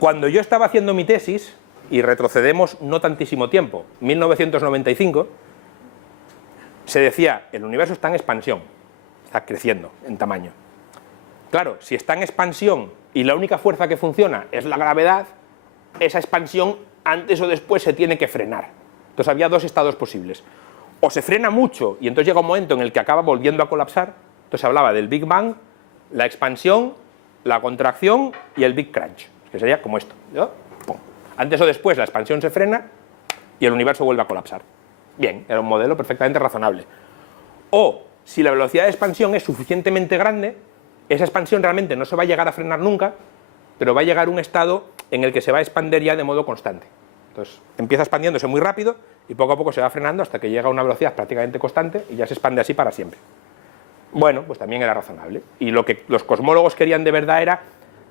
Cuando yo estaba haciendo mi tesis, y retrocedemos no tantísimo tiempo, 1995, se decía, el universo está en expansión, está creciendo en tamaño. Claro, si está en expansión y la única fuerza que funciona es la gravedad, esa expansión antes o después se tiene que frenar. Entonces había 2 estados posibles. O se frena mucho y entonces llega un momento en el que acaba volviendo a colapsar, entonces hablaba del Big Bang, la expansión, la contracción y el Big Crunch, que sería como esto, ¿no? ¡Pum! Antes o después la expansión se frena y el universo vuelve a colapsar. Bien, era un modelo perfectamente razonable. O, si la velocidad de expansión es suficientemente grande, esa expansión realmente no se va a llegar a frenar nunca, pero va a llegar a un estado en el que se va a expandir ya de modo constante. Entonces, empieza expandiéndose muy rápido y poco a poco se va frenando hasta que llega a una velocidad prácticamente constante y ya se expande así para siempre. Bueno, pues también era razonable. Y lo que los cosmólogos querían de verdad era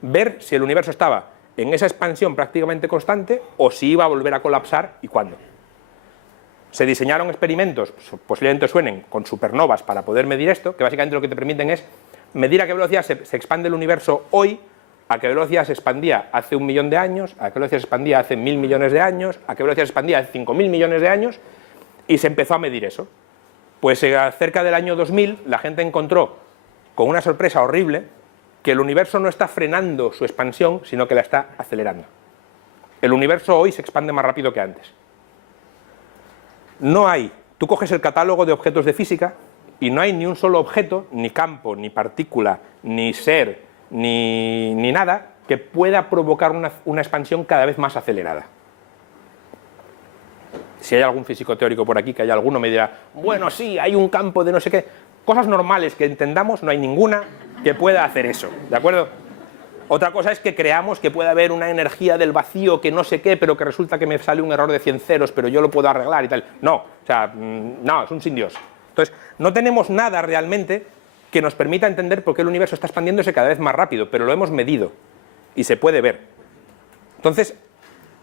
ver si el universo estaba en esa expansión prácticamente constante o si iba a volver a colapsar y cuándo. Se diseñaron experimentos, posiblemente suenen, con supernovas para poder medir esto, que básicamente lo que te permiten es medir a qué velocidad se expande el universo hoy, a qué velocidad se expandía hace 1 millón de años, a qué velocidad se expandía hace 1000 millones de años, a qué velocidad se expandía hace 5000 millones de años, y se empezó a medir eso. Pues cerca del año 2000 la gente encontró, con una sorpresa horrible, que el universo no está frenando su expansión, sino que la está acelerando. El universo hoy se expande más rápido que antes. No hay, tú coges el catálogo de objetos de física y no hay ni un solo objeto, ni campo, ni partícula, ni ser, ni nada que pueda provocar una expansión cada vez más acelerada. Si hay algún físico teórico por aquí, que haya alguno, me dirá, bueno, sí, hay un campo de no sé qué. Cosas normales que entendamos, no hay ninguna que pueda hacer eso, ¿de acuerdo? Otra cosa es que creamos que puede haber una energía del vacío que no sé qué, pero que resulta que me sale un error de 100 ceros, pero yo lo puedo arreglar y tal. No, o sea, no, es un sin Dios. Entonces, no tenemos nada realmente que nos permita entender por qué el universo está expandiéndose cada vez más rápido, pero lo hemos medido y se puede ver. Entonces,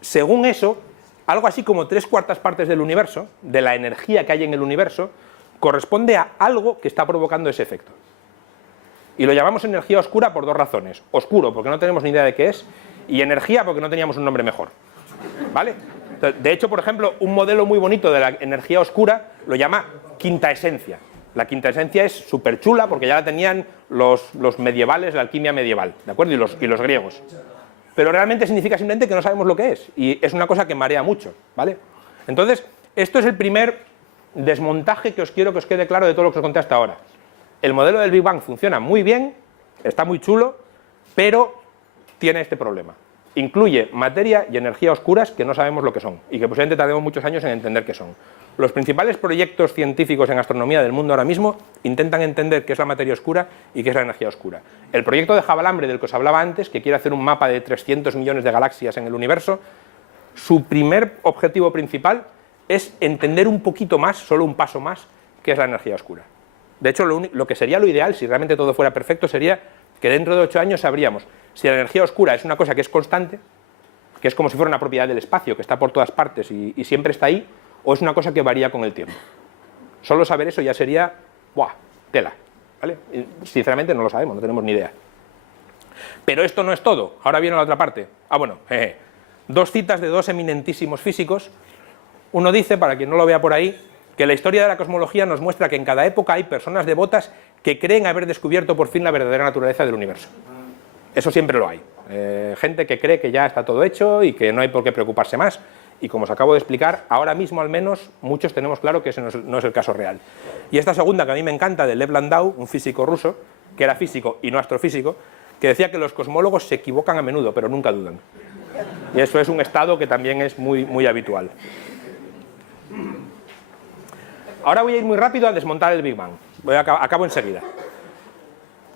según eso, algo así como 3/4 partes del universo, de la energía que hay en el universo, corresponde a algo que está provocando ese efecto. Y lo llamamos energía oscura por 2 razones. Oscuro, porque no tenemos ni idea de qué es, y energía, porque no teníamos un nombre mejor. ¿Vale? De hecho, por ejemplo, un modelo muy bonito de la energía oscura lo llama quinta esencia. La quinta esencia es súper chula porque ya la tenían los medievales, la alquimia medieval, ¿de acuerdo? Y los griegos. Pero realmente significa simplemente que no sabemos lo que es, y es una cosa que marea mucho, ¿vale? Entonces, esto es el primer desmontaje que os quiero que os quede claro de todo lo que os conté hasta ahora. El modelo del Big Bang funciona muy bien, está muy chulo, pero tiene este problema. Incluye materia y energía oscuras que no sabemos lo que son y que posiblemente tardemos muchos años en entender qué son. Los principales proyectos científicos en astronomía del mundo ahora mismo intentan entender qué es la materia oscura y qué es la energía oscura. El proyecto de Javalambre, del que os hablaba antes, que quiere hacer un mapa de 300 millones de galaxias en el universo, su primer objetivo principal es entender un poquito más, solo un paso más, qué es la energía oscura. De hecho, lo que sería lo ideal, si realmente todo fuera perfecto, sería que dentro de 8 años sabríamos si la energía oscura es una cosa que es constante, que es como si fuera una propiedad del espacio, que está por todas partes y siempre está ahí, o es una cosa que varía con el tiempo. Solo saber eso ya sería, ¡buah!, tela, ¿vale? Y sinceramente no lo sabemos, no tenemos ni idea. Pero esto no es todo, ahora viene la otra parte. Bueno, 2 citas de 2 eminentísimos físicos. Uno dice, para quien no lo vea por ahí, que la historia de la cosmología nos muestra que en cada época hay personas devotas que creen haber descubierto por fin la verdadera naturaleza del universo. Eso siempre lo hay. Gente que cree que ya está todo hecho y que no hay por qué preocuparse más. Y como os acabo de explicar, ahora mismo al menos muchos tenemos claro que ese no es el caso real. Y esta segunda, que a mí me encanta, de Lev Landau, un físico ruso, que era físico y no astrofísico, que decía que los cosmólogos se equivocan a menudo, pero nunca dudan. Y eso es un estado que también es muy, muy habitual. Ahora voy a ir muy rápido a desmontar el Big Bang. Acabo enseguida.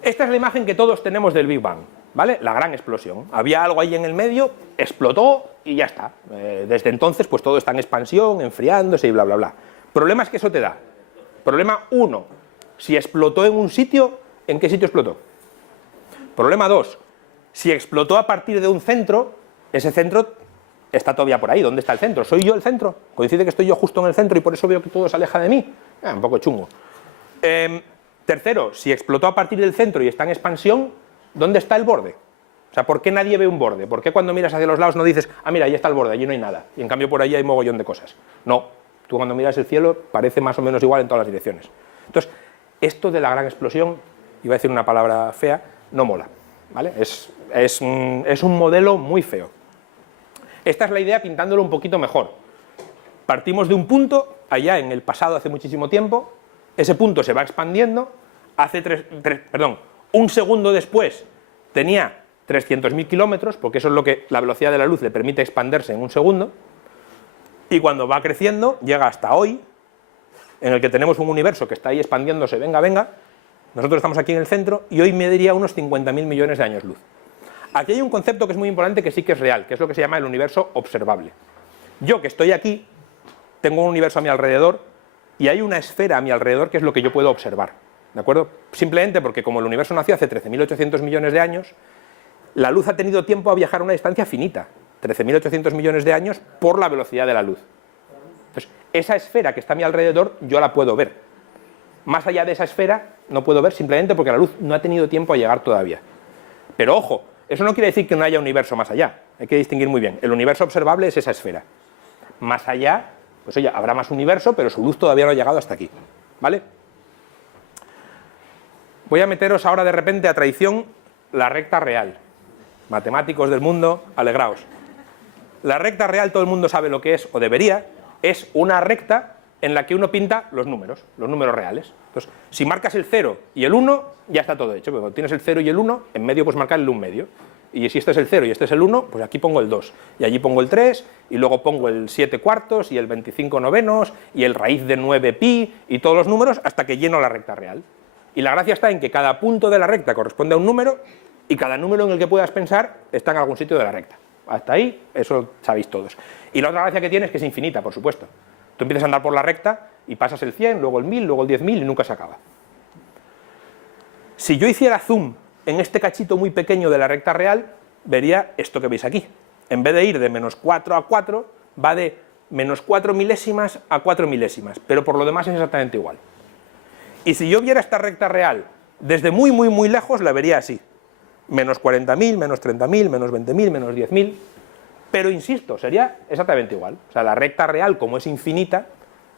Esta es la imagen que todos tenemos del Big Bang, ¿vale? La gran explosión. Había algo ahí en el medio, explotó y ya está. Desde entonces, pues todo está en expansión, enfriándose y bla, bla, bla. Problemas que eso te da. Problema 1. Si explotó en un sitio, ¿en qué sitio explotó? Problema 2. Si explotó a partir de un centro, ese centro está todavía por ahí. ¿Dónde está el centro? ¿Soy yo el centro? ¿Coincide que estoy yo justo en el centro y por eso veo que todo se aleja de mí? Un poco chungo. Tercero, si explotó a partir del centro y está en expansión, ¿dónde está el borde? O sea, ¿por qué nadie ve un borde? ¿Por qué cuando miras hacia los lados no dices, mira, ahí está el borde, allí no hay nada? Y en cambio por ahí hay mogollón de cosas. No, tú cuando miras el cielo parece más o menos igual en todas las direcciones. Entonces, esto de la gran explosión, iba a decir una palabra fea, no mola, ¿vale? Es un modelo muy feo. Esta es la idea pintándolo un poquito mejor. Partimos de un punto, allá en el pasado hace muchísimo tiempo, ese punto se va expandiendo, un segundo después tenía 300.000 kilómetros, porque eso es lo que la velocidad de la luz le permite expandirse en un segundo, y cuando va creciendo llega hasta hoy, en el que tenemos un universo que está ahí expandiéndose, venga, venga, Nosotros estamos aquí en el centro y hoy mediría unos 50.000 millones de años luz. Aquí hay un concepto que es muy importante, que sí que es real, que es lo que se llama el universo observable. Yo, que estoy aquí, tengo un universo a mi alrededor y hay una esfera a mi alrededor que es lo que yo puedo observar, ¿de acuerdo? Simplemente porque como el universo nació hace 13.800 millones de años, la luz ha tenido tiempo a viajar a una distancia finita, 13.800 millones de años por la velocidad de la luz. Entonces, esa esfera que está a mi alrededor, yo la puedo ver. Más allá de esa esfera, no puedo ver simplemente porque la luz no ha tenido tiempo a llegar todavía. Pero ojo, eso no quiere decir que no haya universo más allá. Hay que distinguir muy bien. El universo observable es esa esfera. Más allá, pues oye, habrá más universo, pero su luz todavía no ha llegado hasta aquí. ¿Vale? Voy a meteros ahora de repente a traición la recta real. Matemáticos del mundo, alegraos. La recta real todo el mundo sabe lo que es, o debería, es una recta en la que uno pinta los números reales. Entonces, si marcas el 0 y el 1, ya está todo hecho. Cuando tienes el 0 y el 1, en medio puedes marcar el 1 medio. Y si este es el 0 y este es el 1, pues aquí pongo el 2. Y allí pongo el 3, y luego pongo el 7 cuartos, y el 25 novenos, y el raíz de 9 pi, y todos los números hasta que lleno la recta real. Y la gracia está en que cada punto de la recta corresponde a un número, y cada número en el que puedas pensar está en algún sitio de la recta. Hasta ahí, eso sabéis todos. Y la otra gracia que tiene es que es infinita, por supuesto. Tú empiezas a andar por la recta y pasas el 100, luego el 1000, luego el 10.000 y nunca se acaba. Si yo hiciera zoom en este cachito muy pequeño de la recta real, vería esto que veis aquí. En vez de ir de menos 4 a 4, va de menos 4 milésimas a 4 milésimas, pero por lo demás es exactamente igual. Y si yo viera esta recta real desde muy, muy, muy lejos, la vería así. Menos 40.000, menos 30.000, menos 20.000, menos 10.000... Pero insisto, sería exactamente igual. O sea, la recta real, como es infinita,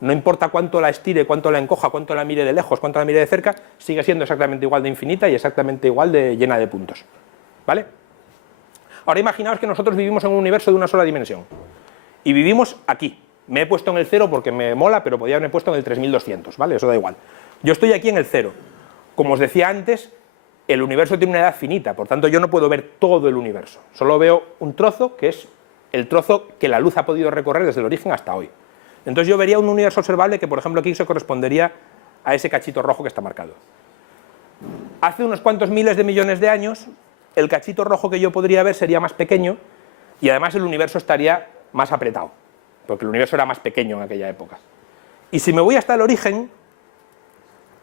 no importa cuánto la estire, cuánto la encoja, cuánto la mire de lejos, cuánto la mire de cerca, sigue siendo exactamente igual de infinita y exactamente igual de llena de puntos. ¿Vale? Ahora imaginaos que nosotros vivimos en un universo de una sola dimensión. Y vivimos aquí. Me he puesto en el 0 porque me mola, pero podría haberme puesto en el 3200, ¿vale? Eso da igual. Yo estoy aquí en el 0. Como os decía antes, el universo tiene una edad finita, por tanto yo no puedo ver todo el universo. Solo veo un trozo que es el trozo que la luz ha podido recorrer desde el origen hasta hoy. Entonces yo vería un universo observable que, por ejemplo, aquí se correspondería a ese cachito rojo que está marcado. Hace unos cuantos miles de millones de años, el cachito rojo que yo podría ver sería más pequeño y además el universo estaría más apretado, porque el universo era más pequeño en aquella época. Y si me voy hasta el origen,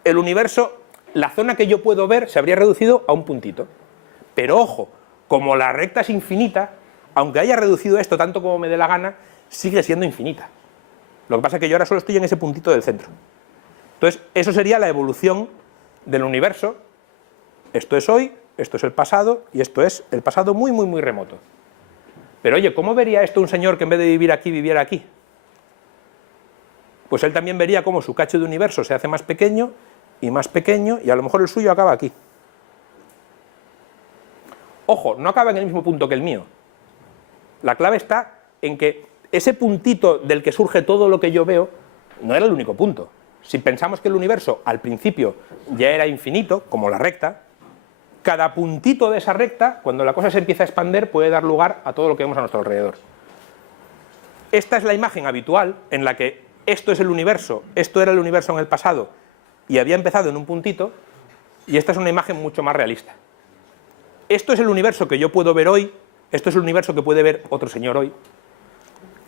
el universo, la zona que yo puedo ver se habría reducido a un puntito. Pero ojo, como la recta es infinita, aunque haya reducido esto tanto como me dé la gana, sigue siendo infinita. Lo que pasa es que yo ahora solo estoy en ese puntito del centro. Entonces, eso sería la evolución del universo. Esto es hoy, esto es el pasado, y esto es el pasado muy, muy, muy remoto. Pero oye, ¿cómo vería esto un señor que en vez de vivir aquí, viviera aquí? Pues él también vería cómo su cacho de universo se hace más pequeño, y a lo mejor el suyo acaba aquí. Ojo, no acaba en el mismo punto que el mío. La clave está en que ese puntito del que surge todo lo que yo veo no era el único punto. Si pensamos que el universo al principio ya era infinito, como la recta, cada puntito de esa recta, cuando la cosa se empieza a expandir, puede dar lugar a todo lo que vemos a nuestro alrededor. Esta es la imagen habitual en la que esto es el universo, esto era el universo en el pasado y había empezado en un puntito, y esta es una imagen mucho más realista. Esto es el universo que yo puedo ver hoy, esto es el universo que puede ver otro señor hoy.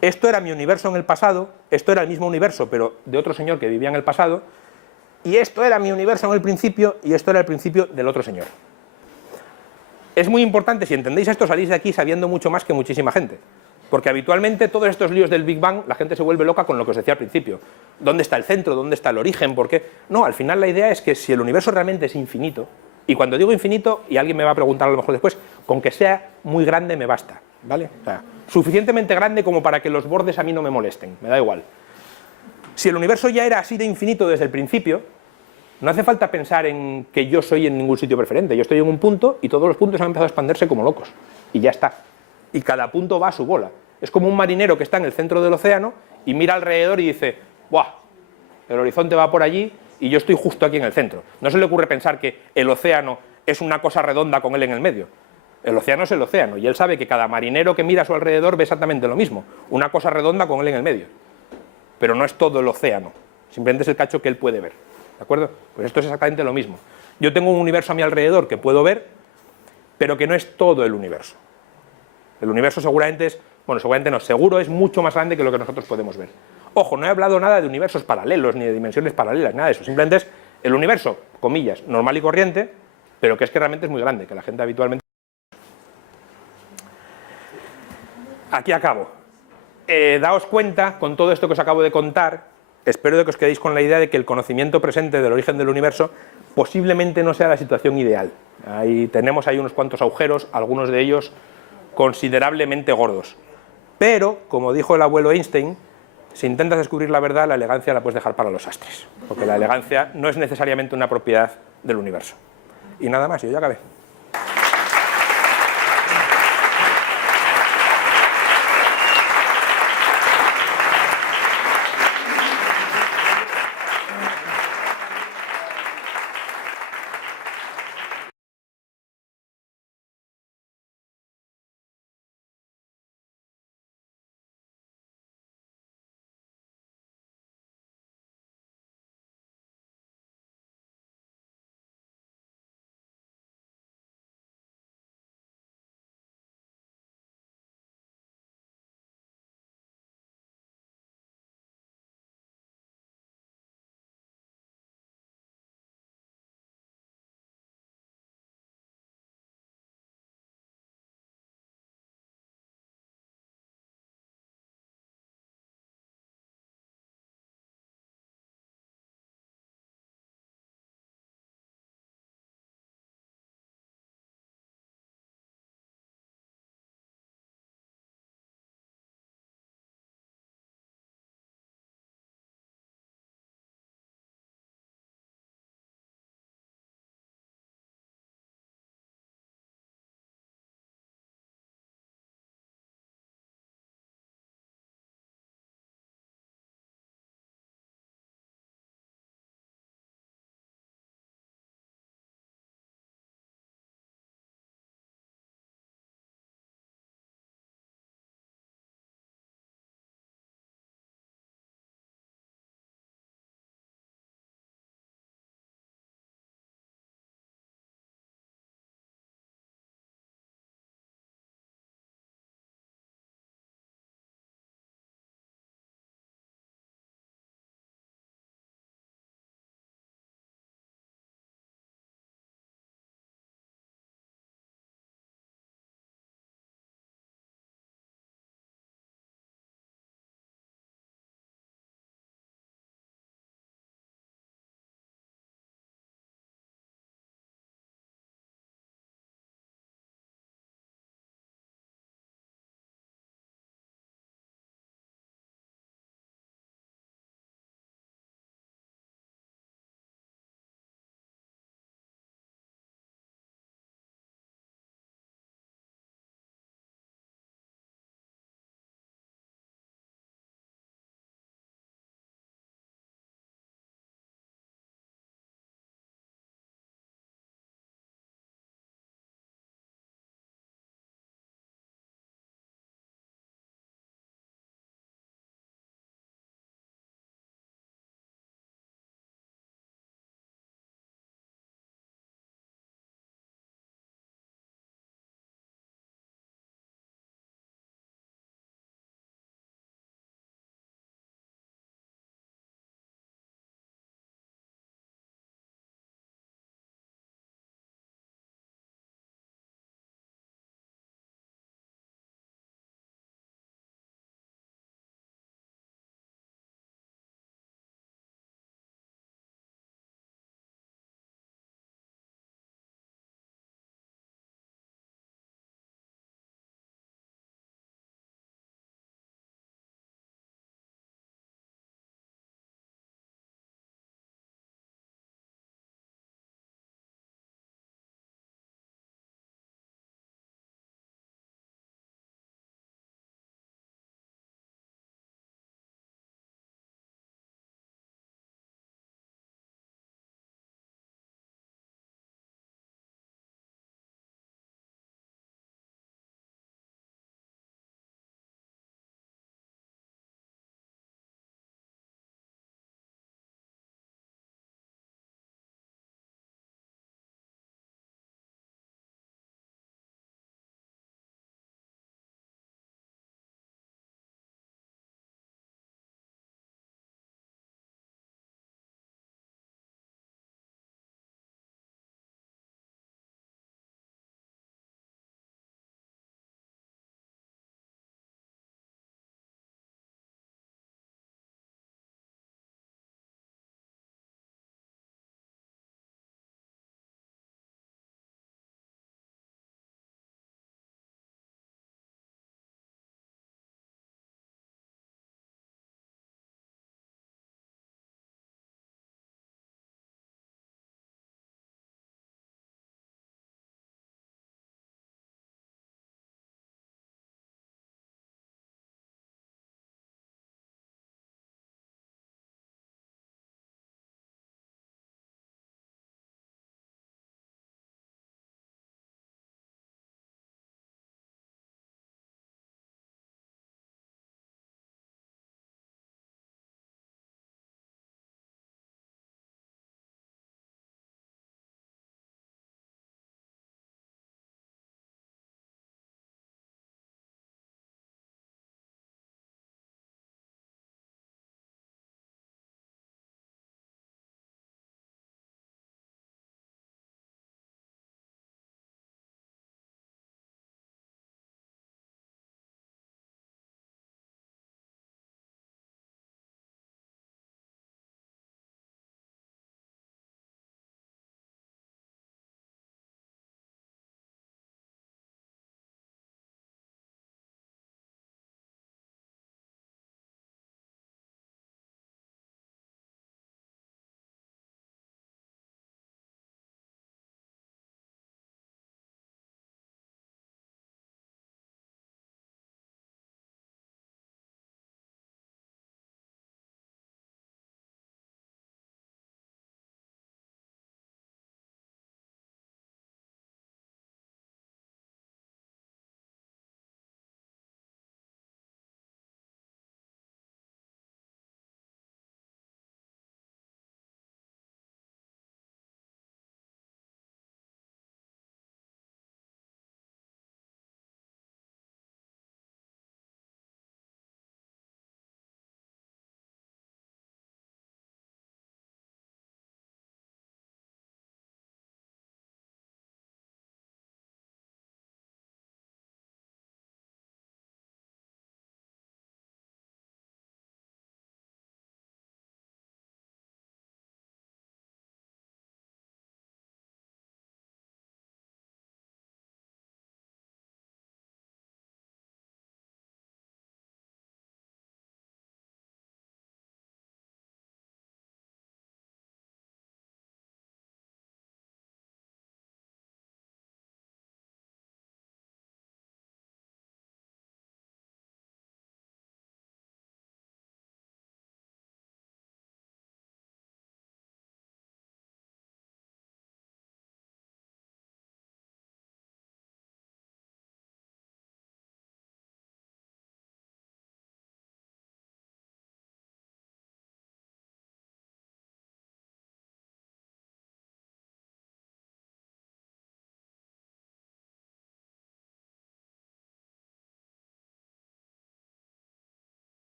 Esto era mi universo en el pasado, esto era el mismo universo, pero de otro señor que vivía en el pasado, y esto era mi universo en el principio, y esto era el principio del otro señor. Es muy importante, si entendéis esto, salís de aquí sabiendo mucho más que muchísima gente, porque habitualmente todos estos líos del Big Bang, la gente se vuelve loca con lo que os decía al principio. ¿Dónde está el centro? ¿Dónde está el origen? ¿Por qué? No, al final la idea es que si el universo realmente es infinito, y cuando digo infinito, y alguien me va a preguntar a lo mejor después, con que sea muy grande me basta, ¿vale? O sea, suficientemente grande como para que los bordes a mí no me molesten, me da igual. Si el universo ya era así de infinito desde el principio, no hace falta pensar en que yo soy en ningún sitio preferente. Yo estoy en un punto y todos los puntos han empezado a expandirse como locos, y ya está. Y cada punto va a su bola. Es como un marinero que está en el centro del océano y mira alrededor y dice, ¡buah! El horizonte va por allí y yo estoy justo aquí en el centro. No se le ocurre pensar que el océano es una cosa redonda con él en el medio. El océano es el océano y él sabe que cada marinero que mira a su alrededor ve exactamente lo mismo, una cosa redonda con él en el medio. Pero no es todo el océano, simplemente es el cacho que él puede ver. ¿de acuerdo? Pues esto es exactamente lo mismo. Yo tengo un universo a mi alrededor que puedo ver, pero que no es todo el universo. El universo seguramente es, bueno, seguramente no, seguro es mucho más grande que lo que nosotros podemos ver. Ojo, no he hablado nada de universos paralelos ni de dimensiones paralelas, nada de eso. Simplemente es el universo, comillas, normal y corriente, pero que es que realmente es muy grande, que la gente habitualmente... Aquí acabo. Daos cuenta, con todo esto que os acabo de contar, espero de que os quedéis con la idea de que el conocimiento presente del origen del universo posiblemente no sea la situación ideal. Tenemos ahí unos cuantos agujeros, algunos de ellos considerablemente gordos. Pero, como dijo el abuelo Einstein, si intentas descubrir la verdad, la elegancia la puedes dejar para los astres, porque la elegancia no es necesariamente una propiedad del universo. Y nada más, yo ya acabé.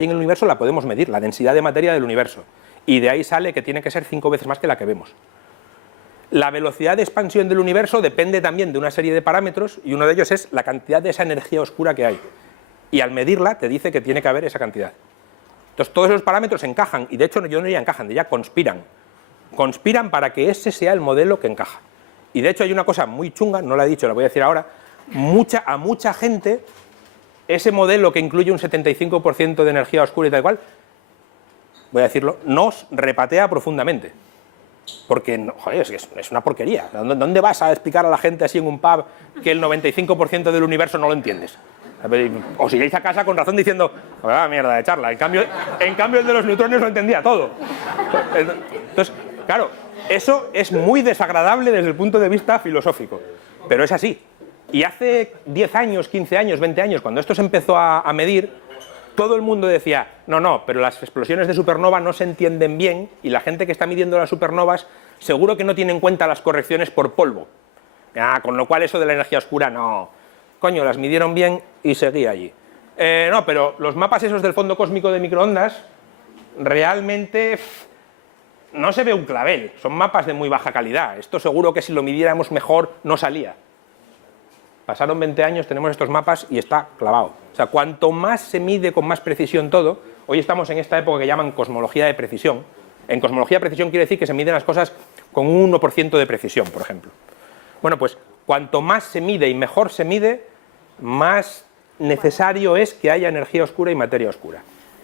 en el universo la podemos medir, la densidad de materia del universo. Y de ahí sale que tiene que ser 5 veces más que la que vemos. La velocidad de expansión del universo depende también de una serie de parámetros y uno de ellos es la cantidad de esa energía oscura que hay. Y al medirla te dice que tiene que haber esa cantidad. Entonces todos esos parámetros encajan, y de hecho yo no diría encajan, diría conspiran. Conspiran para que ese sea el modelo que encaja. Y de hecho hay una cosa muy chunga, no la he dicho, la voy a decir ahora, a mucha gente ese modelo que incluye un 75% de energía oscura y tal cual, voy a decirlo, nos repatea profundamente. Porque, joder, es una porquería. ¿Dónde vas a explicar a la gente así en un pub que el 95% del universo no lo entiendes? Os iréis a casa con razón diciendo, mierda de charla, en cambio el de los neutrones lo entendía todo. Entonces, claro, eso es muy desagradable desde el punto de vista filosófico, pero es así. Y hace 10 años, 15 años, 20 años, cuando esto se empezó a medir, todo el mundo decía, no, pero las explosiones de supernova no se entienden bien y la gente que está midiendo las supernovas seguro que no tiene en cuenta las correcciones por polvo. Con lo cual eso de la energía oscura, no. Coño, las midieron bien y seguía allí. No, pero los mapas esos del fondo cósmico de microondas, realmente no se ve un clavel, son mapas de muy baja calidad. Esto seguro que si lo midiéramos mejor no salía. Pasaron 20 años, tenemos estos mapas y está clavado. O sea, cuanto más se mide con más precisión todo, hoy estamos en esta época que llaman cosmología de precisión. En cosmología de precisión quiere decir que se miden las cosas con un 1% de precisión, por ejemplo. Bueno, pues cuanto más se mide y mejor se mide, más necesario es que haya energía oscura y materia oscura.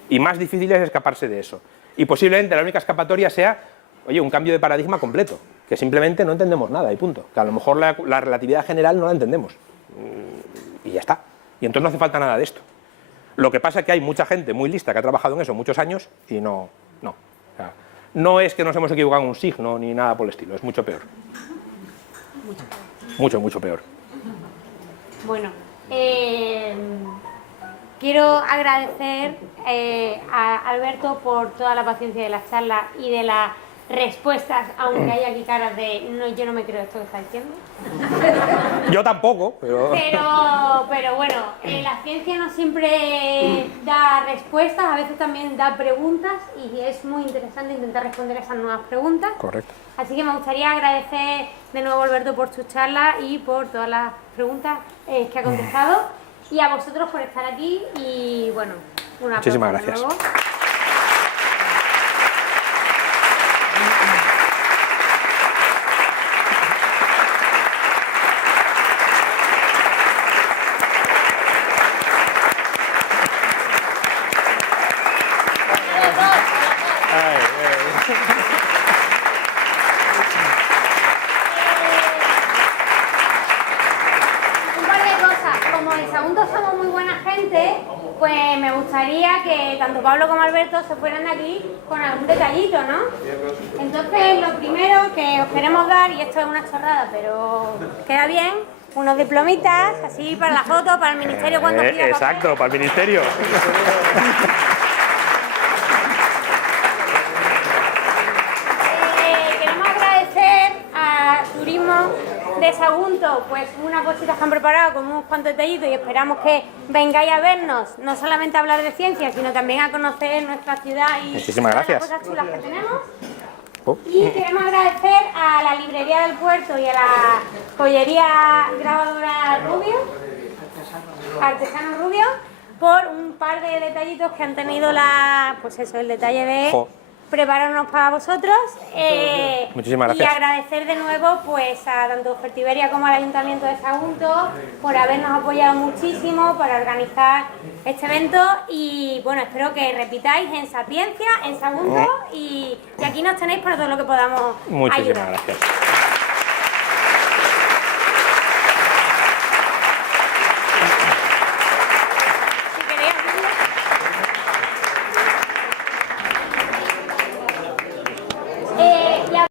Y más difícil es escaparse de eso. Y posiblemente la única escapatoria sea, oye, un cambio de paradigma completo, que simplemente no entendemos nada y punto. Que a lo mejor la relatividad general no la entendemos. Y ya está. Y entonces no hace falta nada de esto. Lo que pasa es que hay mucha gente muy lista que ha trabajado en eso muchos años y no. O sea, no es que nos hemos equivocado en un signo ni nada por el estilo, es mucho peor. Mucho peor. Bueno, quiero agradecer a Alberto por toda la paciencia de la charla y de las respuestas, aunque hay aquí caras de no, yo no me creo esto que está diciendo. Yo tampoco, pero bueno, la ciencia no siempre da respuestas, a veces también da preguntas y es muy interesante intentar responder a esas nuevas preguntas. Correcto. Así que me gustaría agradecer de nuevo, Alberto, por tu charla y por todas las preguntas que ha contestado y a vosotros por estar aquí y bueno, una muchísimas gracias. Nuevo. Pues me gustaría que tanto Pablo como Alberto se fueran de aquí con algún detallito, ¿no? Entonces, lo primero que os queremos dar, y esto es una chorrada, pero queda bien, unos diplomitas, así para la foto, para el ministerio cuando pida exacto, papel. para el ministerio. Queremos agradecer a Turismo de Sagunto, pues unas bolsitas que han preparado con unos cuantos detallitos y esperamos que vengáis a vernos, no solamente a hablar de ciencia, sino también a conocer nuestra ciudad y muchísimas gracias. Las cosas chulas que tenemos. Y queremos agradecer a la librería del puerto y a la joyería grabadora Rubio, Artesano Rubio, por un par de detallitos que han tenido pues eso, el detalle de prepararnos para vosotros. Muchísimas gracias. Y agradecer de nuevo pues a tanto Fertiberia como al Ayuntamiento de Sagunto por habernos apoyado muchísimo para organizar este evento y bueno, espero que repitáis en Sapiencia, en Sagunto y aquí nos tenéis para todo lo que podamos muchísimas ayudar. Gracias.